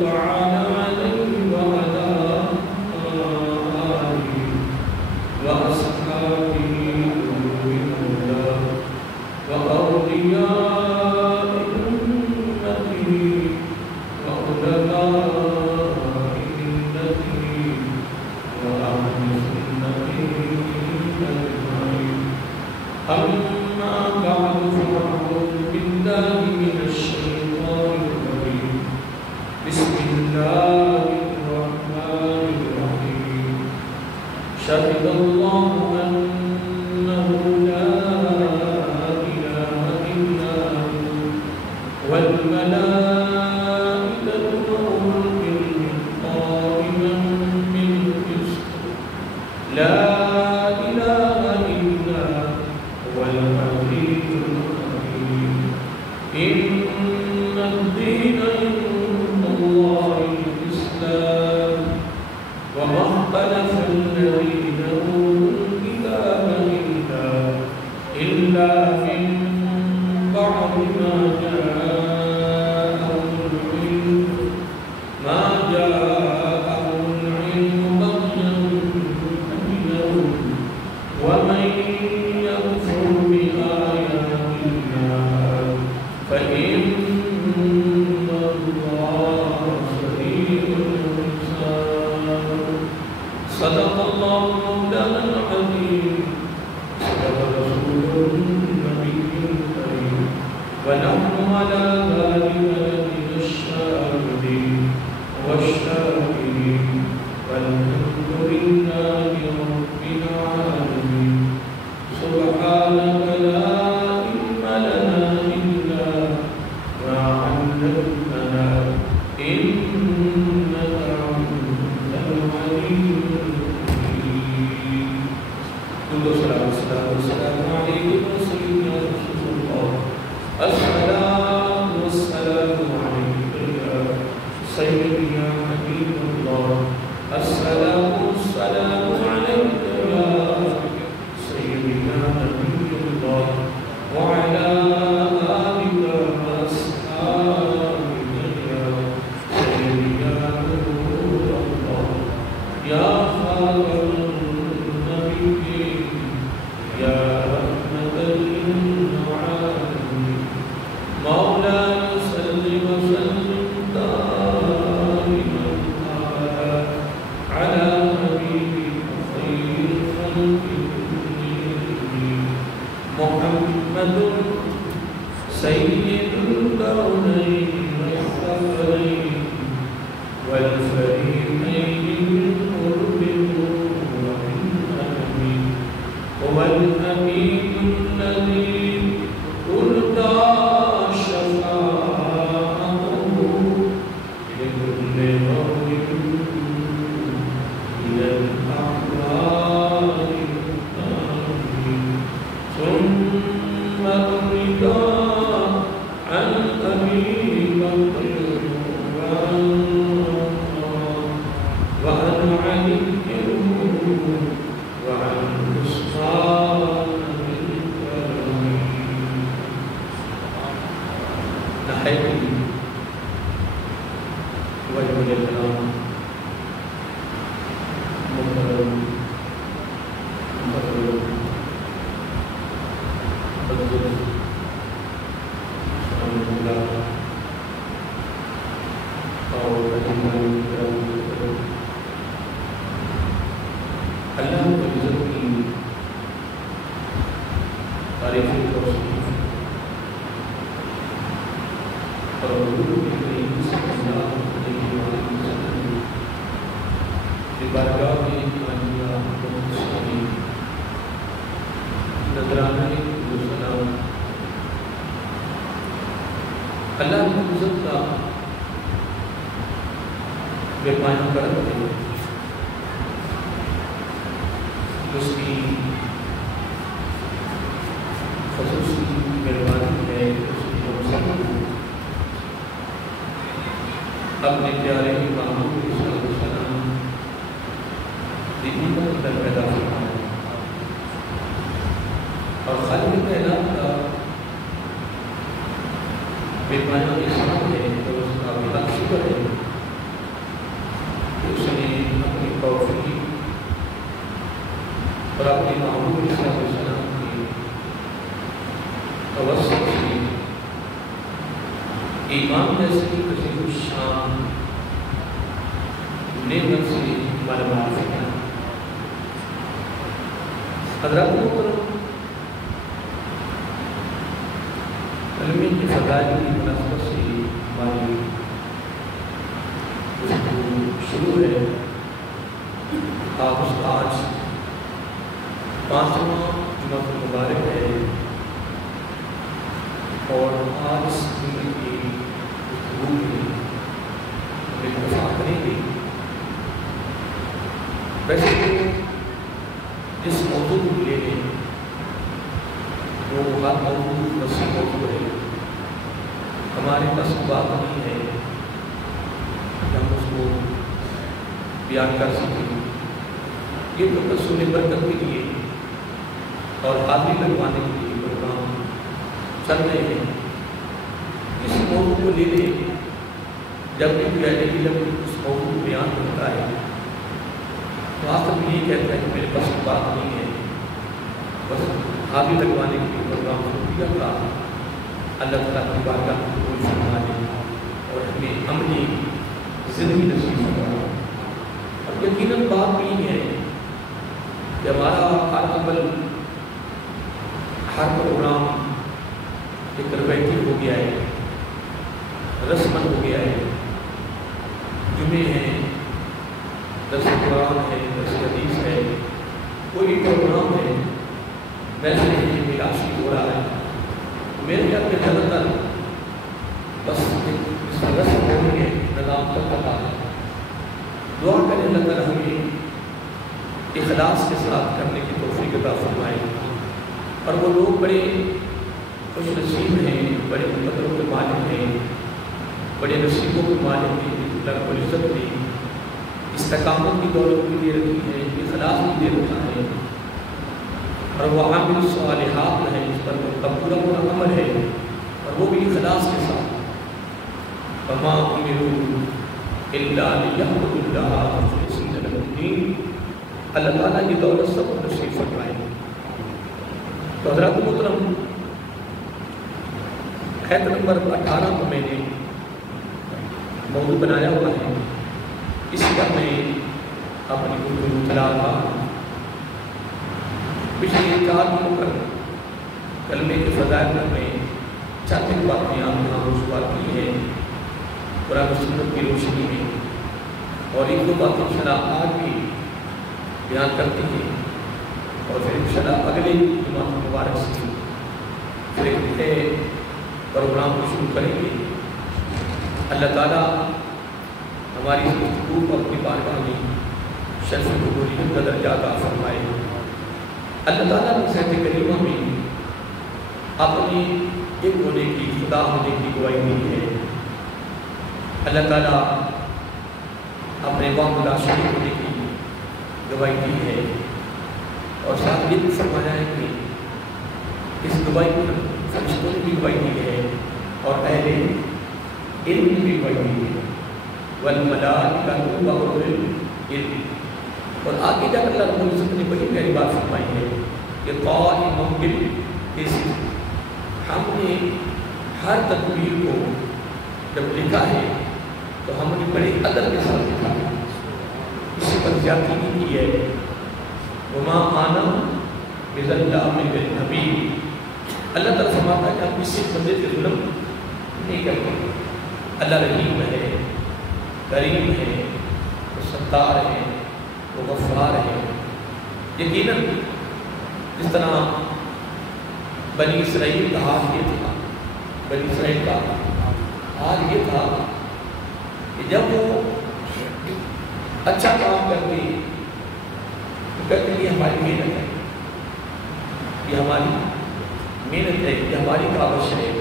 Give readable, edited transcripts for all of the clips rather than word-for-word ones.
تعالى عليه وعلى آله وأصحابه ومن وأولياء أمته وعلماء ملته وأهل سنته أجمعين. أما بعد فأعوذ بالله من الشيطان الرجيم. بسم الله الرحمن الرحيم. شهد الله أنه لا إله إلا هو والملائكة وأولو العلم قائما بالقسط لا إله إلا هو العزيز الحكيم. إن الدين عند الله الإسلام وما اختلف الذين أوتوا الكتاب إلا من بعد ما جاءهم العلم بغيا بينهم ومن يكفر بآيات الله فإن الله سريع الحساب. صدق الله مولانا العظيم. صدق رسوله النبي الكريم. ونحن على ذلك من الشاهدين والشاكرين والحمد لله رب العالمين. سبحانك لا علم لنا إلا ما علمتنا إنك أنت العليم الحكيم. كل صلاة والسلام عليك سيدنا رسول الله. الصلاة والسلام عليك يا سيدي يا حبيب الله. الصلاة والسلام عليك يا سيدي يا نبي الله وعلى آلك وأصحابك يا سيدي يا نور الله يا خاتم النبيين يا رحمة للعالمين. مولاي صل وسلم دائما أبدا على حبيبك خير الخلق كلهم محمد سيد الكونين والثقلين والفريقين بالقرب والأمن. هو الأمين الذي ترضى شفاعته لكل قوم من الأحرار الآمين. ثم الرضا عن أبي بكر وعن علي وعن عثمان الكريم. نحيي وجه الكرام محترم اللہ کو عزت کی تعریف اور حضور کریم صلی اللہ علیہ وسلم کی بارگاہ میں عالیہ مصطفی نذرانہ سلام. اللہ کی عزت کا بے پایان کرم ہے. اس کی خصوصی مہربانی ہے اس کی اپنے پیارے محمود صلی اللہ علیہ وسلم دینی کا اندر پیدا فرمایا اور خالق کائنات کا بے پایان احسان ہے اور اس کا بلا شکر ہے اپنے محبوب صلی اللہ علیہ وسلم کی توسط سے ایمان جیسی عظیم الشان نعمت سے معلومات کرنا. حضرات محترم، کلمے کی فضائل کی مناسبت سے ہماری گفتگو شروع ہے. آج 5واں جمعہ مبارک ہے اور آج دن کی گفتگو میں اتفاق کریں گے. ویسے تو جس موضوع کو لے لیں وہ ہر موضوع وسیع موضوع ہے. ہمارے پاس بات نہیں ہے کہ ہم اس کو بیان کر سکیں. یہ تو رسول برکت کے لیے اور حاضری لگوانے کے لیے پروگرام چل رہے ہیں. اس موضوع کو لے لیں. جب بھی کوئی اہل علم اس موضوع کو بیان کرتا ہے تو آخر میں یہ کہتا ہے کہ میرے پاس بات نہیں ہے. بس حاضری لگوانے کے لیے پروگرام شروع کیا تھا. اللہ تعالیٰ کی بارگاہ میں قبول فرمائے اور ہمیں عملی زندگی نصیب فرمائے. اور یقیناً بات یہ ہے کہ ہمارا ہر عمل ہر پروگرام ایک روایتی ہو گیا ہے، رسمن ہو گیا ہے. جمعے ہیں، درس قرآن ہے، درس حدیث ہے، کوئی پروگرام ہے، ویسے ہی میراثی ہو رہا ہے. میرے خیال میں زیادہ تر بس اس رسم ہو رہی ہے، نظام چل رہا ہے. دعا کریں اللہ تعالیٰ ہمیں اخلاص کے ساتھ کرنے کی توفیق عطا فرمائے. اور وہ لوگ بڑے خوش نصیب ہیں، بڑے قدروں کے مالک ہیں، بڑے نصیبوں کے مالک ہیں. اللہ رب العزت نے استقامت کی دولت بھی دے رکھی ہے، اخلاص بھی دے رکھا ہے، اور وہ عامل الصالحات ہے جس پر ان کا پورا عمل ہے اور وہ بھی اخلاص کے ساتھ. وما امروا الا ليعبدوا الله مخلصين له الدين. اللہ تعالیٰ کی دولت سب کو نصیب فرمائے. تو حضرات محترم، خط نمبر 18 کو میں نے موضوع بنایا ہوا ہے. اس پر میں اپنی گفتگو چلا رہا ہوں. پچھلے 4 دنوں پر کلمے کے فضائل پر میں چند باتیں آپ یہاں رسوا کی ہیں قرآن و سنت کی روشنی میں، اور ایک دو باتیں انشاءاللہ آج بھی بیان کرتے ہیں. اور پھر انشاءاللہ اگلے جمعہ مبارک سے پھر ایک نئے پروگرام کو شروع کریں گے. اللہ تعالیٰ ہماری اس گفتگو کو اپنی بارگاہ میں شرف قبولیت کا درجہ عطا فرمائے. اللہ تعالیٰ نے صحت کریمہ میں اپنی ایک ہونے کی، خدا ہونے کی گواہی دی ہے. اللہ تعالیٰ اپنے وحدہ لا شریک ہونے کی گواہی دی ہے، اور ساتھ یہ بھی فرمایا ہے کہ اس گواہی پر فرشتوں نے بھی گواہی دی ہے اور اہل علم نے بھی گواہی دی ہے. والملائکۃ وأولو العلم. اور آگے جا کر اللہ رب العزت نے بڑی پیاری بات فرمائی ہے کہ قائما بالقسط. ہم نے ہر تدبیر کو جب لکھا ہے تو ہم نے بڑے عدل کے ساتھ لکھا ہے، کسی پر زیادتی نہیں کی ہے. وما انا بظلام للعبید. اللہ تعالیٰ فرماتا ہے کہ ہم کسی بندے سے ظلم نہیں کرتے. اللہ رحیم ہے، کریم ہے، وہ ستار ہے، وہ غفار ہے. یقیناً جس طرح بنی اسرائیل کا حال یہ تھا، بنی اسرائیل کا حال یہ تھا کہ جب وہ اچھا کام کرتے تو کہتے ہیں یہ ہماری محنت ہے، یہ ہماری محنت ہے، یہ ہماری کاوش ہے،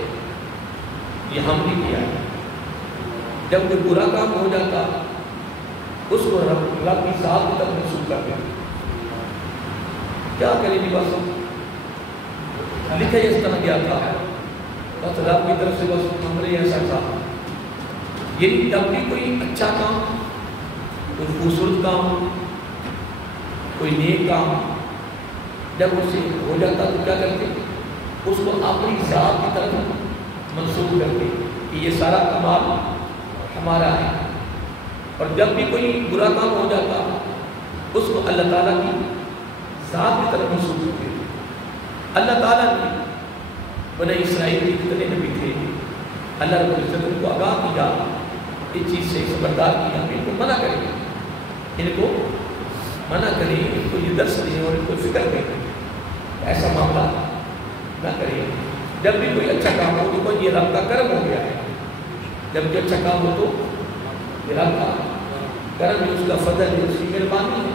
یہ ہم نے کیا ہے. جب کوئی برا کام ہو جاتا اس کو رب کی ذات کی طرف منسوب کرتے ہیں. کیا کریں جی، بس لکھا اس طرح گیا تھا، بس رب کی طرف سے بس ہم نے ایسا تھا. یہ جب بھی کوئی اچھا کام، کوئی خوبصورت کام، کوئی نیک کام جب اسے ہو جاتا تو کیا کرتے؟ اس کو اپنی ذات کی طرف منسوخ کرتے کہ یہ سارا کمال ہمارا ہے. اور جب بھی کوئی برا کام ہو جاتا اس کو اللہ تعالیٰ کی ذات کی طرف منسوخ کرتے. اللہ تعالیٰ نے بنی اسرائیل کے کتنے نبی تھے، اللہ رب العزت ان کو آگاہ کیا اس چیز سے خبردار کیا کہ ان کو منع کریں، ان کو منع کریں، ان کو یہ درس دیں اور ان کو فکر کریں ایسا معاملہ نہ کریں. جب بھی کوئی اچھا کام ہو تو کوئی یہ رب کا کرم ہو گیا ہے. جب بھی اچھا کام ہو تو یہ رب کا کرم ہے، اس کا فضل ہے، اس کی مہربانی ہے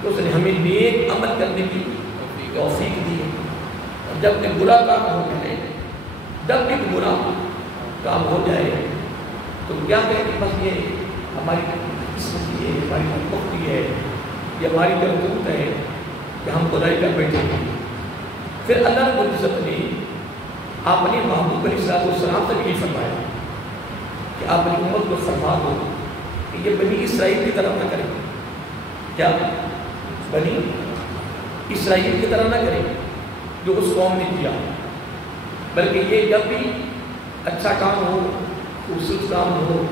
کہ اس نے ہمیں نیک عمل کرنے کی توفیق دی ہے. اور جب کہ برا کام ہو جائے، جب بھی برا کام ہو جائے تو کیا کہیں کہ بس یہ ہماری قسمت ہے، ہماری بختی ہے، یہ ہماری کرتوت ہے کہ ہم برائی کر بیٹھے ہیں. پھر اللہ رب العزت نے اپنے محبوب علیہ السلام سے بھی فرمایا کہ آپ اپنی امت کو فرما دو کہ یہ بنی اسرائیل کی طرح نہ کریں. کیا بنی اسرائیل کی طرح نہ کریں جو اس قوم نے کیا، بلکہ یہ جب بھی اچھا کام ہو، خوبصورت کام ہو،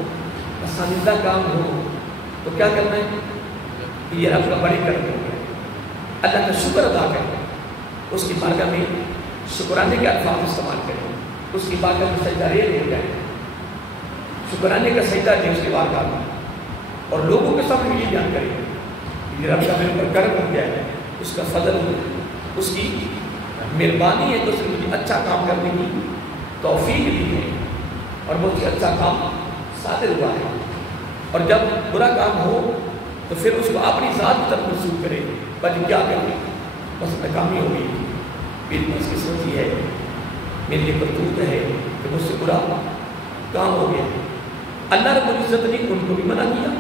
پسندیدہ کام ہو تو کیا کرنا ہے کہ یہ رب کا بڑے کرم ہو گیا، اللہ کا شکر ادا کریں، اس کی بارگاہ میں شکرانے کے الفاظ استعمال کریں، اس کی بارگاہ میں سجدہ ریز ہو جائے، شکرانے کا سجدہ دیں اس کی بارگاہ میں، اور لوگوں کے سامنے یہ بیان کریں کہ یہ رب کا میرے پر کرم ہو گیا ہے، اس کا فضل ہو، اس کی مہربانی ہے کہ اس نے مجھے اچھا کام کرنے کی توفیق دی ہے اور مجھے اچھا کام صادر ہوا ہے. اور جب برا کام ہو تو پھر اس کو اپنی ذات کی طرف منسوخ کرے، بلکہ کیا کرے بس ناکامی ہو گئی، میری بس قسمتی ہے، میری یہ کرتوت ہے کہ مجھ سے برا کام ہو گیا. اللہ رب العزت نے ان کو بھی منع کیا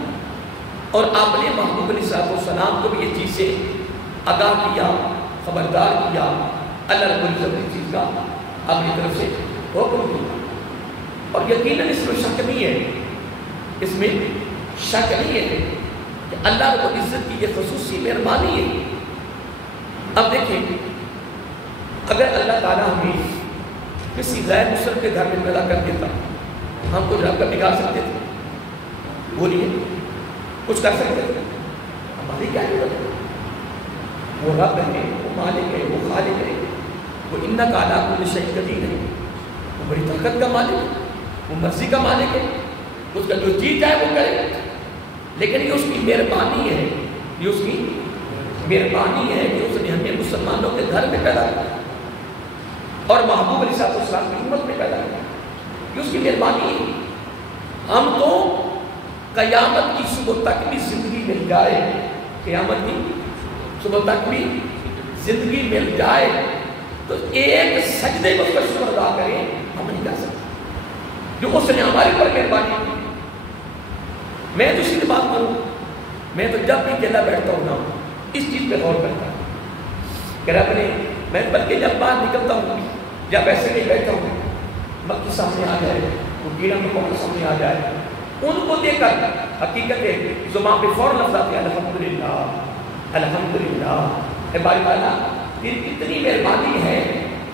اور آپ نے محبوب علیہ السلام کو بھی یہ چیز سے آگاہ کیا، خبردار کیا. اللہ رب العزت نے چیز کا اپنی طرف سے حکم کیا. اور یقیناً اس میں شک نہیں ہے، اس میں شک نہیں ہے کہ اللہ رب العزت کی یہ خصوصی مہربانی ہے. اب دیکھیں، اگر اللہ تعالیٰ ہمیں کسی غیر مسلم کے گھر میں پیدا کر دیتا، ہم کچھ رب کا بگاڑ سکتے تھے؟ بولیے، کچھ کر سکتے تھے؟ ہماری کیا ضرورت ہے؟ وہ رب ہے، وہ مالک ہے، وہ خالق ہے، وہ انک علی کل شیء قدیر ہے، وہ بڑی طاقت کا مالک ہے، وہ مرضی کا مالک ہے، اس کا جو چیز چاہے وہ کرے. لیکن یہ اس کی مہربانی ہے، یہ اس کی مہربانی ہے کہ اس نے ہمیں مسلمانوں کے گھر میں پیدا کیا اور محبوب علیہ السلام کی امت میں پیدا کیا. یہ اس کی مہربانی ہے. ہم تو قیامت کی صبح تک بھی زندگی مل جائے، قیامت کی صبح تک بھی زندگی مل جائے تو ایک سجدے میں اس کا شکر ادا کریں ہم نہیں کر سکتے جو اس نے ہمارے پر مہربانی کی. میں تو سیدھی بات کروں، میں تو جب بھی اکیلا بیٹھتا ہوں نا اس چیز پہ غور کرتا ہوں کہ رب نے، میں بلکہ جب باہر نکلتا ہوں یا ویسے نہیں بیٹھتا ہوں، مکی سامنے آ جائے، وہ کیڑا مکوڑا سامنے آ جائے، ان کو دیکھ کر حقیقت ہے زبان پہ فوراً لفظ آتے ہیں الحمدللہ الحمدللہ. اے باری تعالیٰ تیری اتنی مہربانی ہے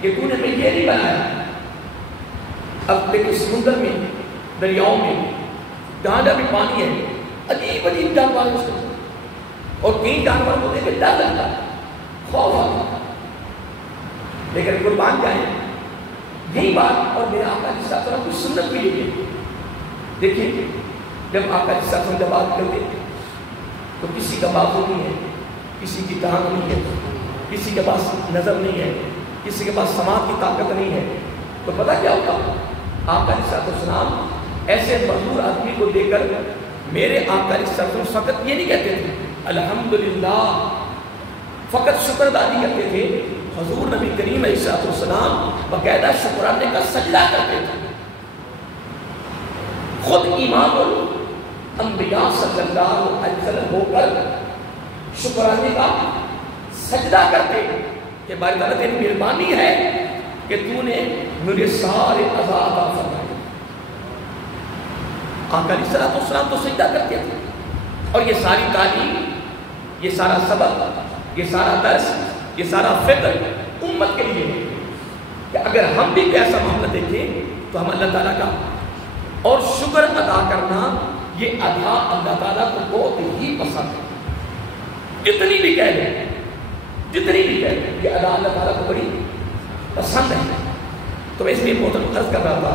کہ تو نے ہمیں یہ نہیں بنایا. اب دیکھیں سمندر میں، دریاؤں میں جہاں جہاں بھی پانی ہے عجیب عجیب جانور اس کے، اور کئی جانور کو دیکھ کے ڈر لگتا ہے، خوف آتا ہے. لیکن قربان جائیں یہی بات اور میرے آقا علیہ السلام کی سنت بھی یہی ہے. دیکھیں جب آقا علیہ السلام جب بات کرتے تو کسی کا بازو نہیں ہے، کسی کی ٹانگ نہیں ہے، کسی کے پاس نظر نہیں ہے، کسی کے پاس سماعت کی طاقت نہیں ہے، تو پتہ کیا ہوتا؟ آقا علیہ السلام ایسے مزدور آدمی کو دیکھ کر میرے آقا علیہ السلام فقط یہ نہیں کہتے تھے الحمدللہ، فقط شکر ادا نہیں کرتے تھے، حضور نبی کریم علیہ السلام باقاعدہ شکرانے کا سجدہ کرتے تھے. خود امام الانبیاء صلی اللہ علیہ وسلم ہو کر شکرانے کا سجدہ کرتے کہ باری تعالیٰ تیری مہربانی ہے کہ تو نے میرے سارے عذاب عطا فرمائے. آقا علیہ السلام تو سجدہ کرتے تھے. اور یہ ساری تعلیم، یہ سارا سبق، یہ سارا درس یہ سارا فکر امت کے لیے ہے کہ اگر ہم بھی ایسا معاملہ دیکھیں تو ہم اللہ تعالیٰ کا اور شکر ادا کرنا، یہ ادا اللہ تعالیٰ کو بہت ہی پسند ہے۔ جتنی بھی کہہ لیں یہ ادا اللہ تعالیٰ کو بڑی پسند ہے۔ تو اس لیے محترم عرض کر رہا تھا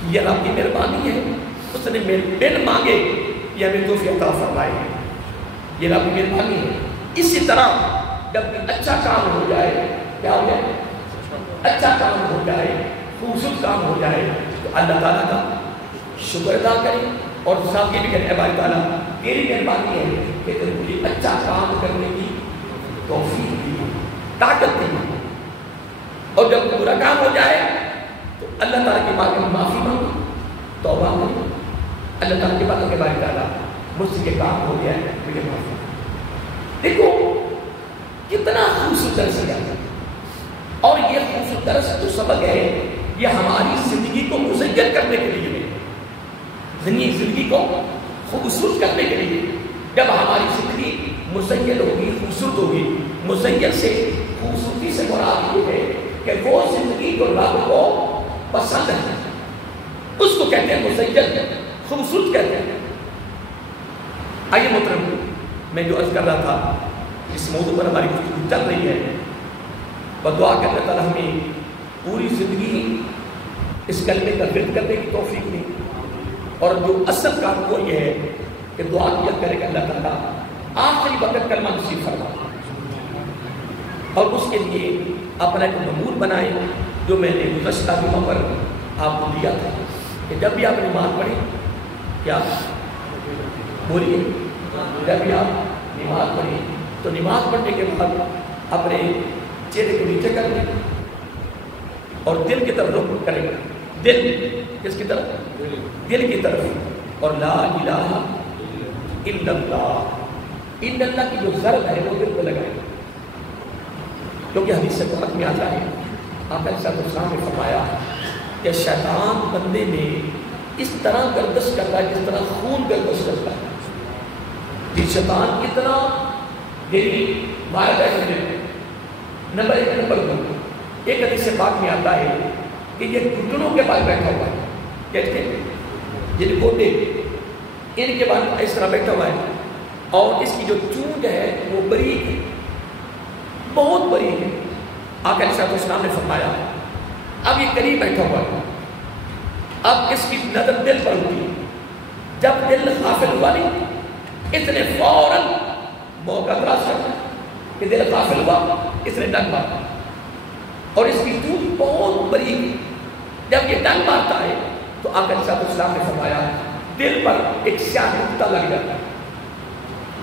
کہ یہ رب کی مہربانی ہے، اس نے بن مانگے یہ ہمیں توفیق عطا فرمائے، یہ رب کی مہربانی ہے۔ اسی طرح جب اچھا کام ہو جائے، کیا ہو جائے؟ اچھا کام ہو جائے، خوبصورت کام ہو جائے تو اللہ تعالیٰ کا شکر ادا کریں اور ساتھ یہ بھی کہتے ہیں بھائی تعالیٰ تیری مہربانی ہے کہ تم مجھے اچھا کام کرنے کی توفیق دی، طاقت دی، اور جب برا کام ہو جائے تو اللہ تعالیٰ کے بارے میں معافی مانگو، توبہ کرو، اللہ تعالیٰ کے بارے میں بھائی تعالیٰ مجھ سے یہ کام ہو گیا ہے مجھے معافی۔ دیکھو کتنا خوبصورت درس ہے، اور یہ خوبصورت درس جو سبق ہے یہ ہماری زندگی کو مزین کرنے کے لیے ہے، زندگی کو خوبصورت کرنے کے لیے۔ جب ہماری زندگی مزین ہوگی، خوبصورت ہوگی، مزین سے خوبصورتی سے مراد یہ ہے کہ وہ زندگی جو رب کو پسند ہے اس کو کہتے ہیں مزین، خوبصورت کہتے ہیں۔ آئیے محترم، میں جو عرض کر رہا تھا اس موضوع پر ہماری گفتگو چل رہی ہے، بدعا کرنے تعالیٰ ہمیں پوری زندگی اس کلمے کا ورد کرنے کی توفیق دی، اور جو اصل کام وہ یہ ہے کہ دعا کیا کرے کہ اللہ تعالیٰ آخری وقت کلمہ نصیب فرما، اور اس کے لیے اپنا ایک نمود بنائے جو میں نے گزشتہ جمعہ پر آپ کو دیا تھا کہ جب بھی آپ نماز پڑھیں، کیا بولیے، جب بھی آپ نماز پڑھیں تو نماز پڑھنے کے بعد اپنے چہرے کو نیچے کر دیں اور دل کی طرف رخ کریں، دل کس کی طرف؟ دل کی طرف، اور لا الہ الا اللہ، الا اللہ کی جو ضرب ہے وہ دل پہ لگائیں، کیونکہ حدیث پاک میں آتا ہے آقا علیہ السلام نے فرمایا کہ شیطان بندے میں اس طرح گردش کرتا ہے جس طرح خون گردش کرتا ہے، یہ شیطان اتنا یعنی مارا جائے۔ نمبر ایک حدیث پاک میں آتا ہے کہ یہ گھٹنوں کے بعد بیٹھا ہوا ہے، کہتے ہیں یہ گوٹے ان کے بعد اس طرح بیٹھا ہوا ہے، اور اس کی جو چونچ ہے وہ باریک ہے، بہت باریک ہے۔ آقا علیہ السلام نے فرمایا اب یہ قریب بیٹھا ہوا ہے، اب اس کی نظر دل پر ہوتی ہے، جب دل غافل ہوا نہیں اس نے فوراً موقع تلاش کرنا کہ دل غافل ہوا، اس نے ڈنگ مارا، اور اس کی چونچ بہت باریک، جب یہ ڈنگ مارتا ہے تو آقا علیہ السلام نے فرمایا دل پر ایک سیاہ نقطہ لگ جاتا ہے،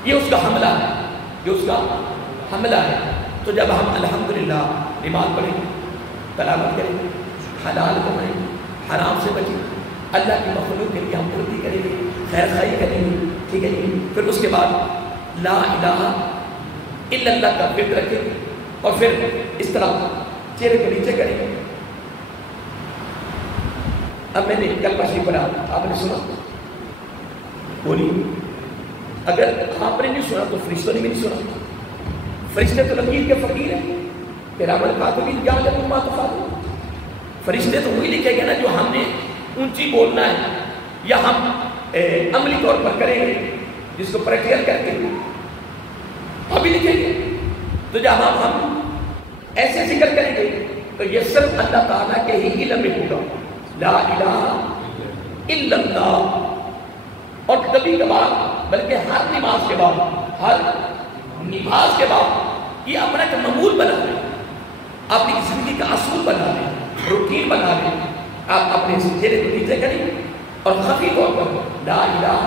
یہ اس کا حملہ ہے، یہ اس کا حملہ ہے۔ تو جب ہم الحمدللہ نماز پڑھیں، تلاوت کریں، حلال کمائیں، حرام سے بچیں، اللہ کی مخلوق کے لیے ہم پردی کریں گے، خیر خائی کریں گے، ٹھیک ہے جی، پھر اس کے بعد لا الہ الا اللہ کا ورد رکھیں گے، اور پھر اس طرح چہرے کے نیچے کریں گے۔ اب میں نے کلمہ شریف پڑھا، آپ نے سنا؟ بولی، اگر آپ نے نہیں سنا تو فرشتوں نے بھی نہیں سنا، فرشتے تو لکیر کے فقیر ہیں، کرامن کاتبین یعلمون ما تفعلون، فرشتے تو وہی لکھے گے نا جو ہم نے اونچی بولنا ہے یا ہم عملی طور پر کریں گے، جس کو پریکٹیکل کرتے ہیں ابھی لکھیں گے۔ تو جب ہم ایسے ذکر کریں گے تو یہ صرف اللہ تعالیٰ کے ہی علم میں ہوگا، لا الہ الا اللہ۔ اور کبھی کبھار بلکہ ہر نماز کے بعد یہ اپنا ایک معمول بنا لیں، اپنی زندگی کا اصول بنا لیں، روٹین بنا لیں، آپ اپنے چہرے کو نیچے کریں اور خفی طور پر لا الہ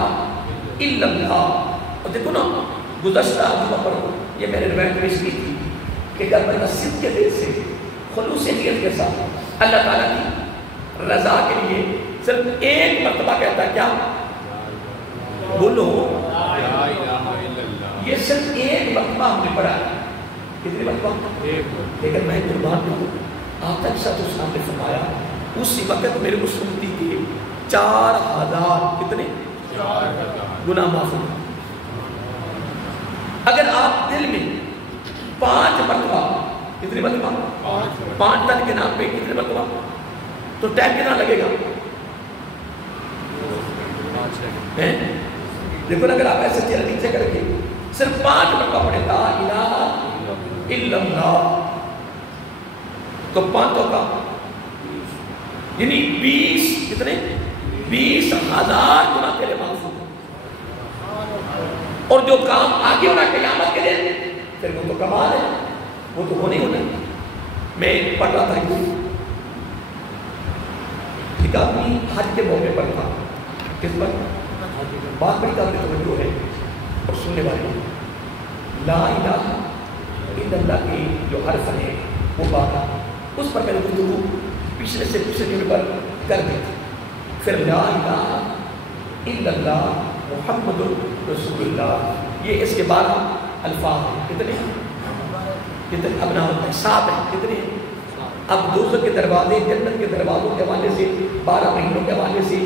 الا اللہ۔ اور دیکھو نا گزشتہ جمعہ پر یہ میں نے روایت پیش کی تھی کہ جب بندہ صدق کے دل سے خلوص نیت کے ساتھ اللہ تعالیٰ کی رضا کے لیے صرف ایک مرتبہ کہتا ہے، کیا بولو لا الہ الا اللہ، یہ صرف ایک مرتبہ ہم نے پڑھا ہے، کتنی مرتبہ؟ لیکن میں قربان ہوں، آقا علیہ السلام نے فرمایا اسی وقت میرے کو سنتی تھی 4000 کتنے گناہ معاف ہوئے۔ اگر آپ دل میں 5 مرتبہ. کتنی مرتبہ؟ 5 ٹن کے نام پہ کتنی مرتبہ؟ تو ٹائم کتنا لگے گا؟ دیکھو نا، اگر آپ ایسے جلدی سے کریں گے صرف 5 مرتبہ پڑھیں لا الہ الا اللہ تو 5 ہوگا، یعنی 20 کتنے؟ 20,000 گناہ تیرے معاف ہوں. اور جو کام آگے ہونا قیامت کے دن پھر وہ تو کمال ہے، وہ تو ہونے ہونا. میں پڑھ رہا تھا ایک آدمی حج کے موقع پر تھا. کس پر؟ بات بڑی قابل توجہ ہے اور سننے والے. لا الہ الا اللہ کے جو حرف ہے وہ بات اس پر میں نے گفتگو پچھلے سے پچھلے دن پر کر دی. پھر لا الہ الا اللہ محمد رسول اللہ، یہ اس کے 12 الفاظ ہیں. کتنے ابنا ہوتا ہے؟ 7 ہیں. کتنے؟ اب دوزخ کے دروازے جنت کے دروازوں کے حوالے سے 12 مہینوں کے حوالے سے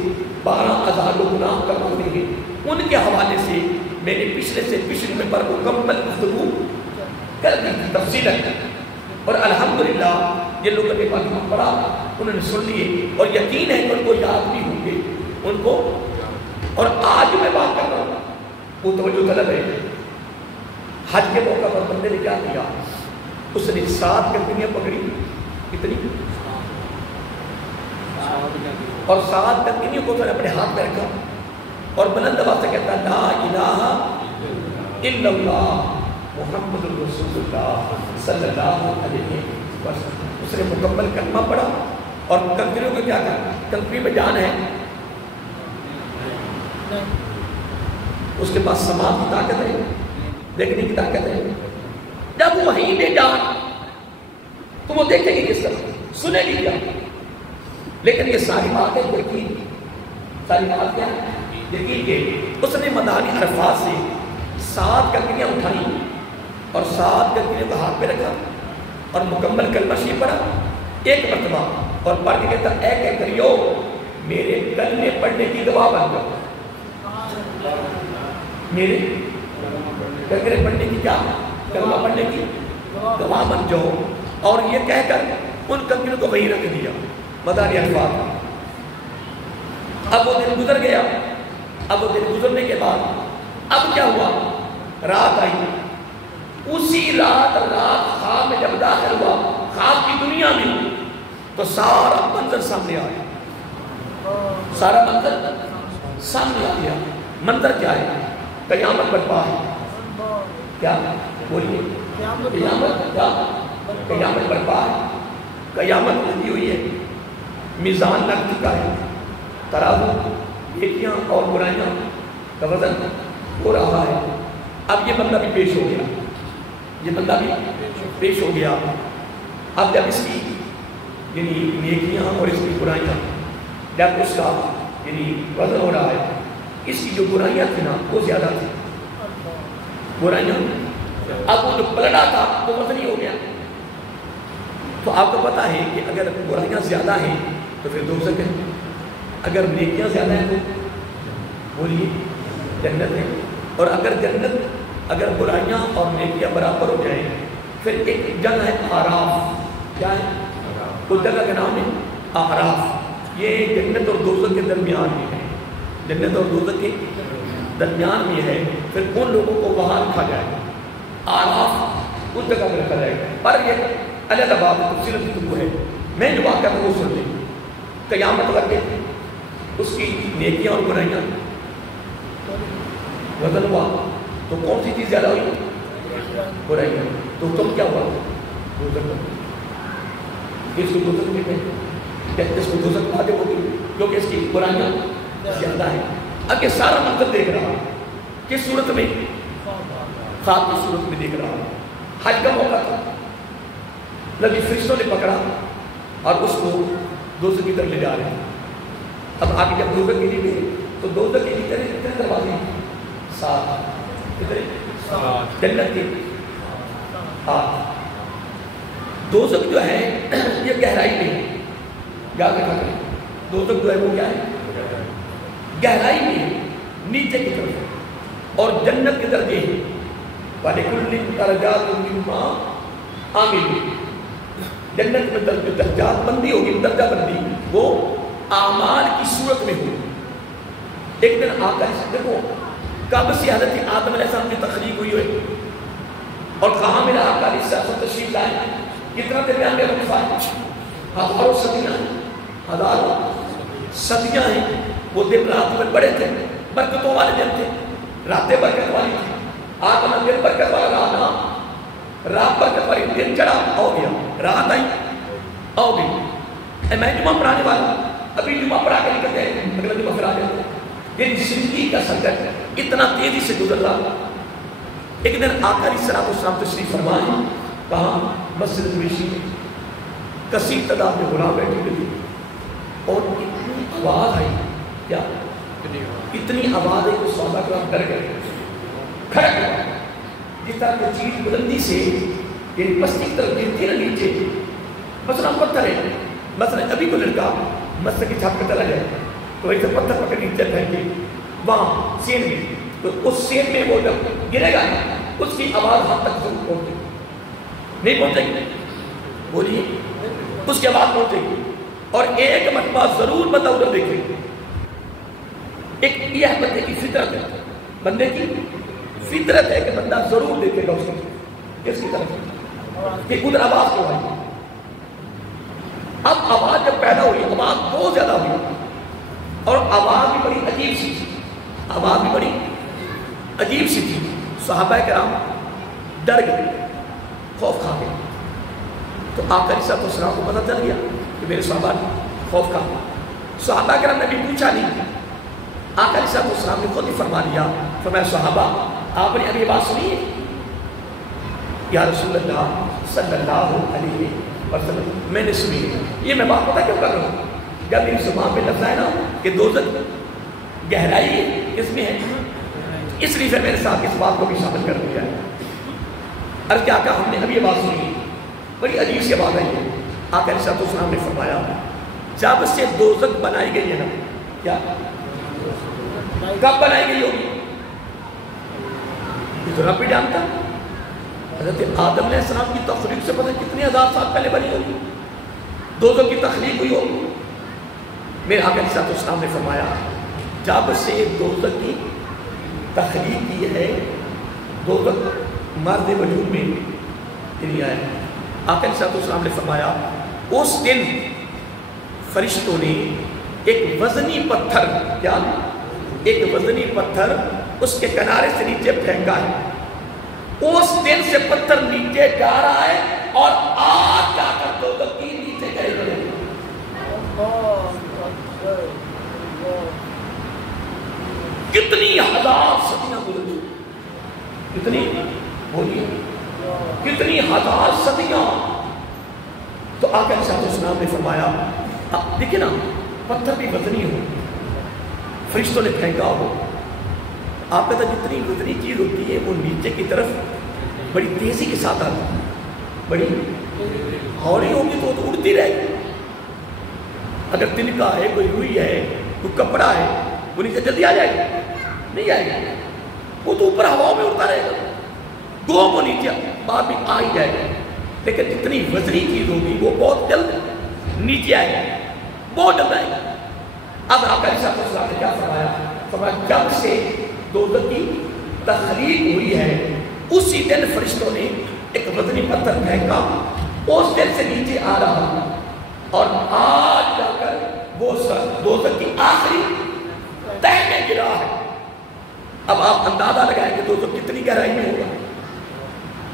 12,000 لوگ گناہ کرواتے ہیں، ان کے حوالے سے میں نے پچھلے سے پچھلے میں پر مکمل گفتگو کر دی تفصیل ہے. اور الحمدللہ یہ لوگ نے پاکستان پڑھا، انہوں نے سن لیے اور یقین ہے کہ ان کو یاد بھی ہوں گے ان کو. اور آج میں بات کر رہا ہوں وہ توجہ طلب ہے. حج کے موقع پر بندے نے کیا کیا؟ اس نے 7 کنکریاں پکڑی. کتنی؟ اور 7 کنکریوں کو پھر اپنے ہاتھ میں رکھا اور بلند آواز سے کہتا لا الہ الا اللہ محمد رسول اللہ صلی اللہ علیہ وسلم. اس نے مکمل کلمہ پڑھا اور کنکریوں کو کیا کہا؟ کنکری میں جان ہے، اس کے پاس سماعت کی طاقت ہے، دیکھنے کی طاقت ہے. جب وہیں لے جان تو وہ دیکھیں گے کس طرح، سنے گی کیا. لیکن یہ ساری باتیں یقین، ساری بات کیا یقین کے. اس نے مدانی الفاظ سے 7 کنکریاں اٹھائی اور 7 کنکریوں کو ہاتھ پہ رکھا اور مکمل کلمہ شریف پڑھا 1 مرتبہ اور پڑھ کے کہتا اے کنکریو میرے کلمے پڑھنے کی گواہ بن جاؤ. میرے کنکرے پڑھنے کی کیا؟ کلمہ پڑھنے کی گواہ بن جاؤ. اور یہ کہہ کر ان کنکریوں کو وہیں رکھ دیا مدانی الفاظ. اب وہ دن گزر گیا. اب وہ دن گزرنے کے بعد اب کیا ہوا؟ رات آئی. اسی رات خواب میں جب داخل ہوا خواب کی دنیا میں تو سارا منظر سامنے آیا. سارا منظر سامنے آ گیا. منظر کیا ہے؟ قیامت برپا ہے. کیا بولیے؟ قیامت برپا ہے. قیامت لگی ہوئی ہے، میزان لگ چکا ہے، ترازو نیکیاں اور برائیاں کا وزن ہو رہا ہے. اب یہ بندہ بھی پیش ہو گیا، یہ بندہ بھی پیش ہو گیا. اب جب اس کی یعنی نیکیاں اور اس کی برائیاں جب اس کا یعنی وزن ہو رہا ہے، اس کی جو برائیاں تھیں نا وہ زیادہ تھی برائیاں. اب وہ جو پلڑا تھا وہ وزنی ہو گیا. تو آپ کو پتا ہے کہ اگر برائیاں زیادہ ہیں تو پھر دوزخ ہے، اگر نیکیاں زیادہ ہیں تو بولیے جنت ہے. اور اگر جنت اگر برائیاں اور نیکیاں برابر ہو جائیں پھر ایک جگہ ہے آراف. کیا ہے؟ اس جگہ کا نام ہے آراف. یہ جنت اور دوزخ کے درمیان میں ہے، جنت اور دوزخ کے درمیان میں ہے. پھر ان لوگوں کو وہاں رکھا جائے گا. آراف اس جگہ میں رکھا جائے گا. پر یہ اللہ باب تفصیل گفتگو ہے. میں جو بات کر رہا ہوں وہ سن لیں. قیامت کر کے اس کی نیکیاں اور برائیاں وزن ہوا تو کون سی چیز زیادہ ہوئی؟ برائیاں. تو تم کیا ہوا؟ دوزخ. اس کو دوزخ میں اس کو دوزخ واجب ہوگی کیونکہ اس کی برائیاں زیادہ ہیں. اب یہ سارا منظر دیکھ رہا کس صورت میں؟ خواب کی صورت میں دیکھ رہا. حج کا موقع تھا، نبی فرشتوں نے پکڑا اور اس کو دوزخ کی طرف لے جا رہے ہیں. اب آگے جب دوزخ کے لیے گئے تو دوزخ کے لیے کتنے دروازے ہیں؟ 7. کتنے؟ جنت کے 8. دوزخ جو ہے یہ گہرائی میں ہے. یاد رکھا کریں دوزخ جو ہے وہ کیا ہے؟ گہرائی میں ہے، نیچے کی طرف. اور جنت کے درجے ہیں وَلِكُلٍّ دَرَجَاتٌ مِّمَّا عَمِلُوا، جنت میں درجات بندی ہوگی، درجہ بندی وہ اعمال کی صورت میں ہوگی۔ ایک دن آقا دیکھو کب سے حضرت آدم علیہ السلام کی تخلیق ہوئی ہوئی اور کہاں میرا آقا علیہ السلام تشریف لائے، کتنا درمیان میں رکھا ہے، ہزاروں صدیاں ہیں۔ وہ دن رات میں بڑے تھے، برکتوں والے دن تھے، راتیں برکت والی تھی۔ آج ہم دن برکت والا رات برکت والی، دن چڑھا آؤ گیا، رات آئی آؤ گئی۔ میں جمعہ پڑھانے والا، ابھی جمعہ پڑھا کے نکل گئے، اگلا جمعہ پھر آ گئے۔ یہ زندگی کا سفر اتنا تیزی سے گزر رہا۔ ایک دن آقا علیہ السلام تشریف فرمائے، کہاں؟ مسجد نبوی میں کثیر تعداد میں غلام بیٹھے ہوئے اور اتنی آواز آئی، کیا اتنی آواز ہے کہ صحابہ کرام ڈر گئے، کھڑے گئے۔ جس طرح کی چیز بلندی سے یہ پستی کی طرف گرتی ہے نیچے، مثلا پتھر ہے، مثلا ابھی کوئی لڑکا مسجد کی چھت پہ چلا جائے تو ایسے پتھر پکڑ کے نیچے پھینک کے وہاں سین میں، تو اس سین میں وہ جب گرے گا اس کی آواز ہم تک ضرور پہنچے گی، نہیں پہنچے گی؟ بولیے، اس کی آواز پہنچے گی۔ اور ایک مرتبہ ضرور بندہ ادھر دیکھے، ایک یہ بندے کی فطرت ہے، بندے کی فطرت ہے کہ بندہ ضرور دیکھے گا اس کی، کس کی طرف کہ ادھر آواز کیوں آئی۔ اب آواز جب پیدا ہوئی، آواز بہت زیادہ ہوئی اور آواز بھی بڑی عجیب سی تھی، آواز بھی بڑی عجیب سی تھی۔ صحابہ کرام ڈر گئے، خوف کھا گئے۔ تو آقا علیہ السلام کو پتہ چل گیا کہ میرے صحابہ خوف کھا گئے۔ صحابہ کرام نے بھی پوچھا نہیں، آقا علیہ السلام نے خود ہی فرما لیا، فرمایا صحابہ آپ نے ابھی بات سنی ہے؟ یا رسول اللہ صلی اللہ علیہ وسلم میں نے سنی ہے۔ یہ میں بات پتہ کیوں کر رہا ہوں؟ جب میری زبان پہ لفظ ہے نا کہ دوزخ گہرائی اس میں ہے، اس لیے میرے ساتھ اس بات کو بھی شامل کر دیا ہے۔ عرض کیا کہا، ہم نے ابھی یہ بات سنی، بڑی عجیب سی بات ہے۔ آقا علیہ السلام نے فرمایا جب سے دوزخ بنائی گئی ہے نا، کیا کب بنائی گئی ہوگی یہ تو رب بھی جانتا۔ حضرت آدم علیہ السلام کی تخلیق سے پتہ کتنے ہزار سال پہلے بنی ہوگی، دوزخ کی تخلیق ہوئی ہوگی۔ میرے آقا علیہ السلام نے فرمایا جب سے دوزخ کی تخلیق کی ہے، دوزخ مرد وجود میں نہیں آیا۔ آقا علیہ السلام نے فرمایا اس دن فرشتوں نے ایک وزنی پتھر، کیا ایک وزنی پتھر اس کے کنارے سے نیچے پھینکا ہے۔ اس دن سے پتھر نیچے جا رہا ہے اور آج جا کر دوزخ کی نیچے گئے گئے۔ کتنی ہزار صدیاں گزری، کتنی بولیے، کتنی ہزار صدیاں۔ تو آقا علیہ السلام نے فرمایا دیکھیں نا، پتھر بھی وزنی ہو، فرشتوں نے پھینکا ہو، آپ کہتا جتنی وزنی چیز ہوتی ہے وہ نیچے کی طرف بڑی تیزی کے ساتھ آتی ہے، بڑی ہوڑی ہوگی تو اڑتی رہے گی۔ اگر تنکا ہے، کوئی روئی ہے، کوئی کپڑا ہے، وہ نیچے جلدی آ جائے گا؟ نہیں آئے گا، وہ تو اوپر ہواؤں میں اڑتا رہے گا، گو وہ نیچے بعد میں آ ہی جائے گا۔ لیکن جتنی وزنی چیز ہوگی وہ بہت جلد نیچے آئے گا، بہت جلد آئے گا۔ اب آقا علیہ السلام نے کیا فرمایا؟ فرمایا جب سے دوزخ کی تخلیق ہوئی ہے اسی دن فرشتوں نے ایک وزنی پتھر پھینکا، اس دن سے نیچے آ رہا اور آج جا کر وہ دوزخ کی آخری تہہ میں گرا ہے۔ اب آپ اندازہ لگائیں کہ دوزخ کتنی گہرائی میں ہوگا۔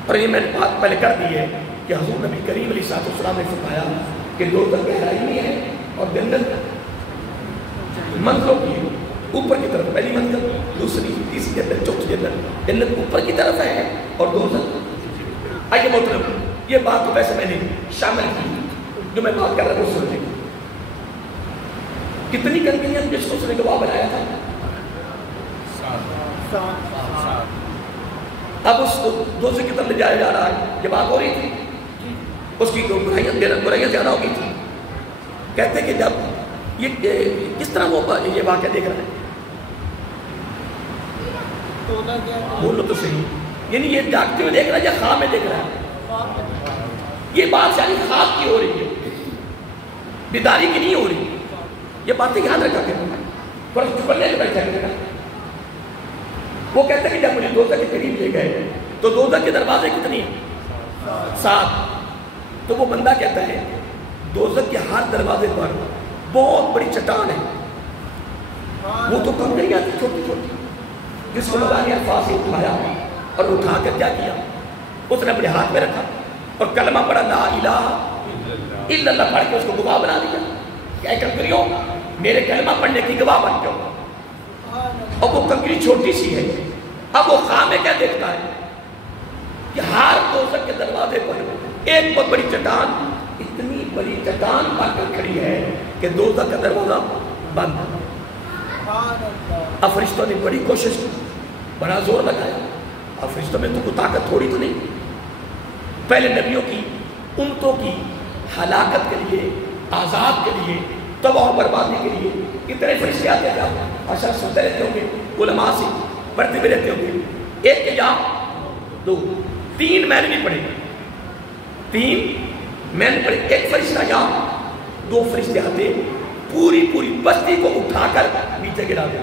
اور یہ میں نے بات پہلے کر دی ہے کہ حضور نبی کریم علیہ السلام نے فرمایا کہ دوزخ گہرائی میں ہے اور جنت منزلوں کی اوپر کی طرف، پہلی منزل، دوسری، تیسری جنت، چوتھی جنت، جنت اوپر کی طرف ہے اور دوزخ۔ آئیے محترم، یہ بات تو ویسے میں نے شامل کی، جو میں بات کر رہا ہوں سننے کی۔ کتنی کنکریاں جس کو اس نے گواہ بنایا تھا؟ اب اس کو دوسرے کی طرف لے جایا جا رہا ہے، یہ بات ہو رہی تھی، اس کی برائیاں زیادہ ہو گئی تھی۔ کہتے کہ جب یہ کس طرح وہ یہ واقعہ دیکھ رہا ہے، بولو تو صحیح، یعنی یہ جاگتے ہوئے دیکھ رہا ہے یا خواب میں دیکھ رہا ہے؟ یہ بات یعنی خواب کی ہو رہی ہے، بیداری کی نہیں ہو رہی. یہ باتیں یاد رکھا کریں، تھوڑا چپ لے کے بیٹھا کریں. وہ کہتے ہیں کہ جب مجھے دوزخ کے قریب لے گئے تو دوزخ کے دروازے کتنی؟ 7. تو وہ بندہ کہتا ہے دوزخ کے ہر دروازے پر بہت بڑی چٹان ہے. وہ تو کنکریاں تھی چھوٹی چھوٹی، جس کو مدانی الفاظ سے اٹھایا اور اٹھا کر کیا کیا؟ اس نے اپنے ہاتھ میں رکھا اور کلمہ پڑھا لا الہ الا اللہ پڑھ کے اس کو گواہ بنا دیا کہ اے کنکریوں میرے کلمہ پڑھنے کی گواہ بن جاؤ. اور وہ کنکری چھوٹی سی ہے. اب وہ خواب میں کیا دیکھتا ہے کہ ہر دوزخ کے دروازے پر ایک بہت بڑی چٹان، اتنی بڑی چٹان پا کر کھڑی ہے کہ دوزخ کا دروازہ بند ہے. اب فرشتوں نے بڑی کوشش کی، بڑا زور لگایا. اب فرشتوں میں تو کوئی طاقت تھوڑی تو نہیں. پہلے نبیوں کی امتوں کی ہلاکت کے لیے، عذاب کے لیے، تباہ و بربادی کے لیے کتنے فرشتے آتے تھے. اشار سنتے رہتے ہوں گے، علماء سے پڑھتے بھی رہتے ہوں گے. 1 یا 2 3 مہینے نہیں پڑے، 3 مہینے پڑے. 1 فرشتہ یا 2 فرشتے آتے، پوری بستی کو اٹھا کر نیچے گرا دے.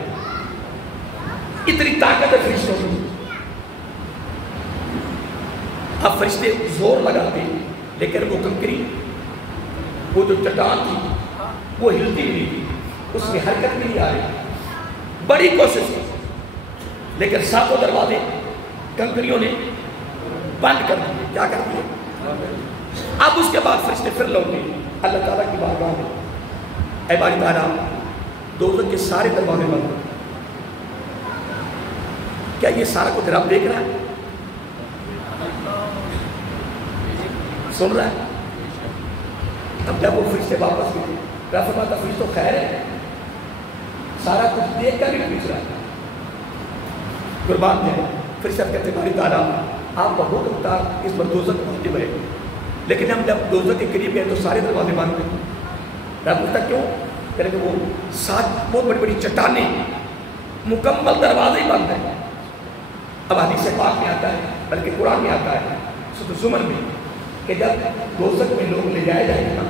اتنی طاقت ہے فرشتوں کی. اب فرشتے زور لگاتے لیکن وہ کنکری، وہ جو چٹان تھی وہ ہلتی نہیں تھی، اس میں حرکت نہیں آ رہی. بڑی کوشش کی لیکن 7 دروازے کنکریوں نے بند کر دیے. کیا کر دیے؟ اب اس کے بعد فرشتے پھر لوٹے اللہ تعالیٰ کی بارگاہ میں. اے باری تعالیٰ دوزخ کے سارے دروازے بند. کیا یہ سارا کچھ رب دیکھ رہا ہے؟ سن رہا ہے؟ اب جب وہ فرشتے واپس گئے رب فرماتا فرشتوں خیر ہے، سارا کچھ دیکھ کر بھی پوچھ رہا ہے. قربان جائے. فرشتے کہتے باری تعالیٰ آپ کا حکم تھا اس پر دوزخ پہنچے ہوئے، لیکن ہم جب دوزخ کے قریب گئے تو سارے دروازے بند گئے. رب پوچھتا کیوں؟ کہ وہ 7 بہت بڑی بڑی چٹانیں، مکمل دروازے ہی بند ہیں. اب حدیث پاک میں آتا ہے، بلکہ قرآن میں آتا ہے سورۃ زمر میں کہ جب دوزخ میں لوگ لے جائے جائیں گے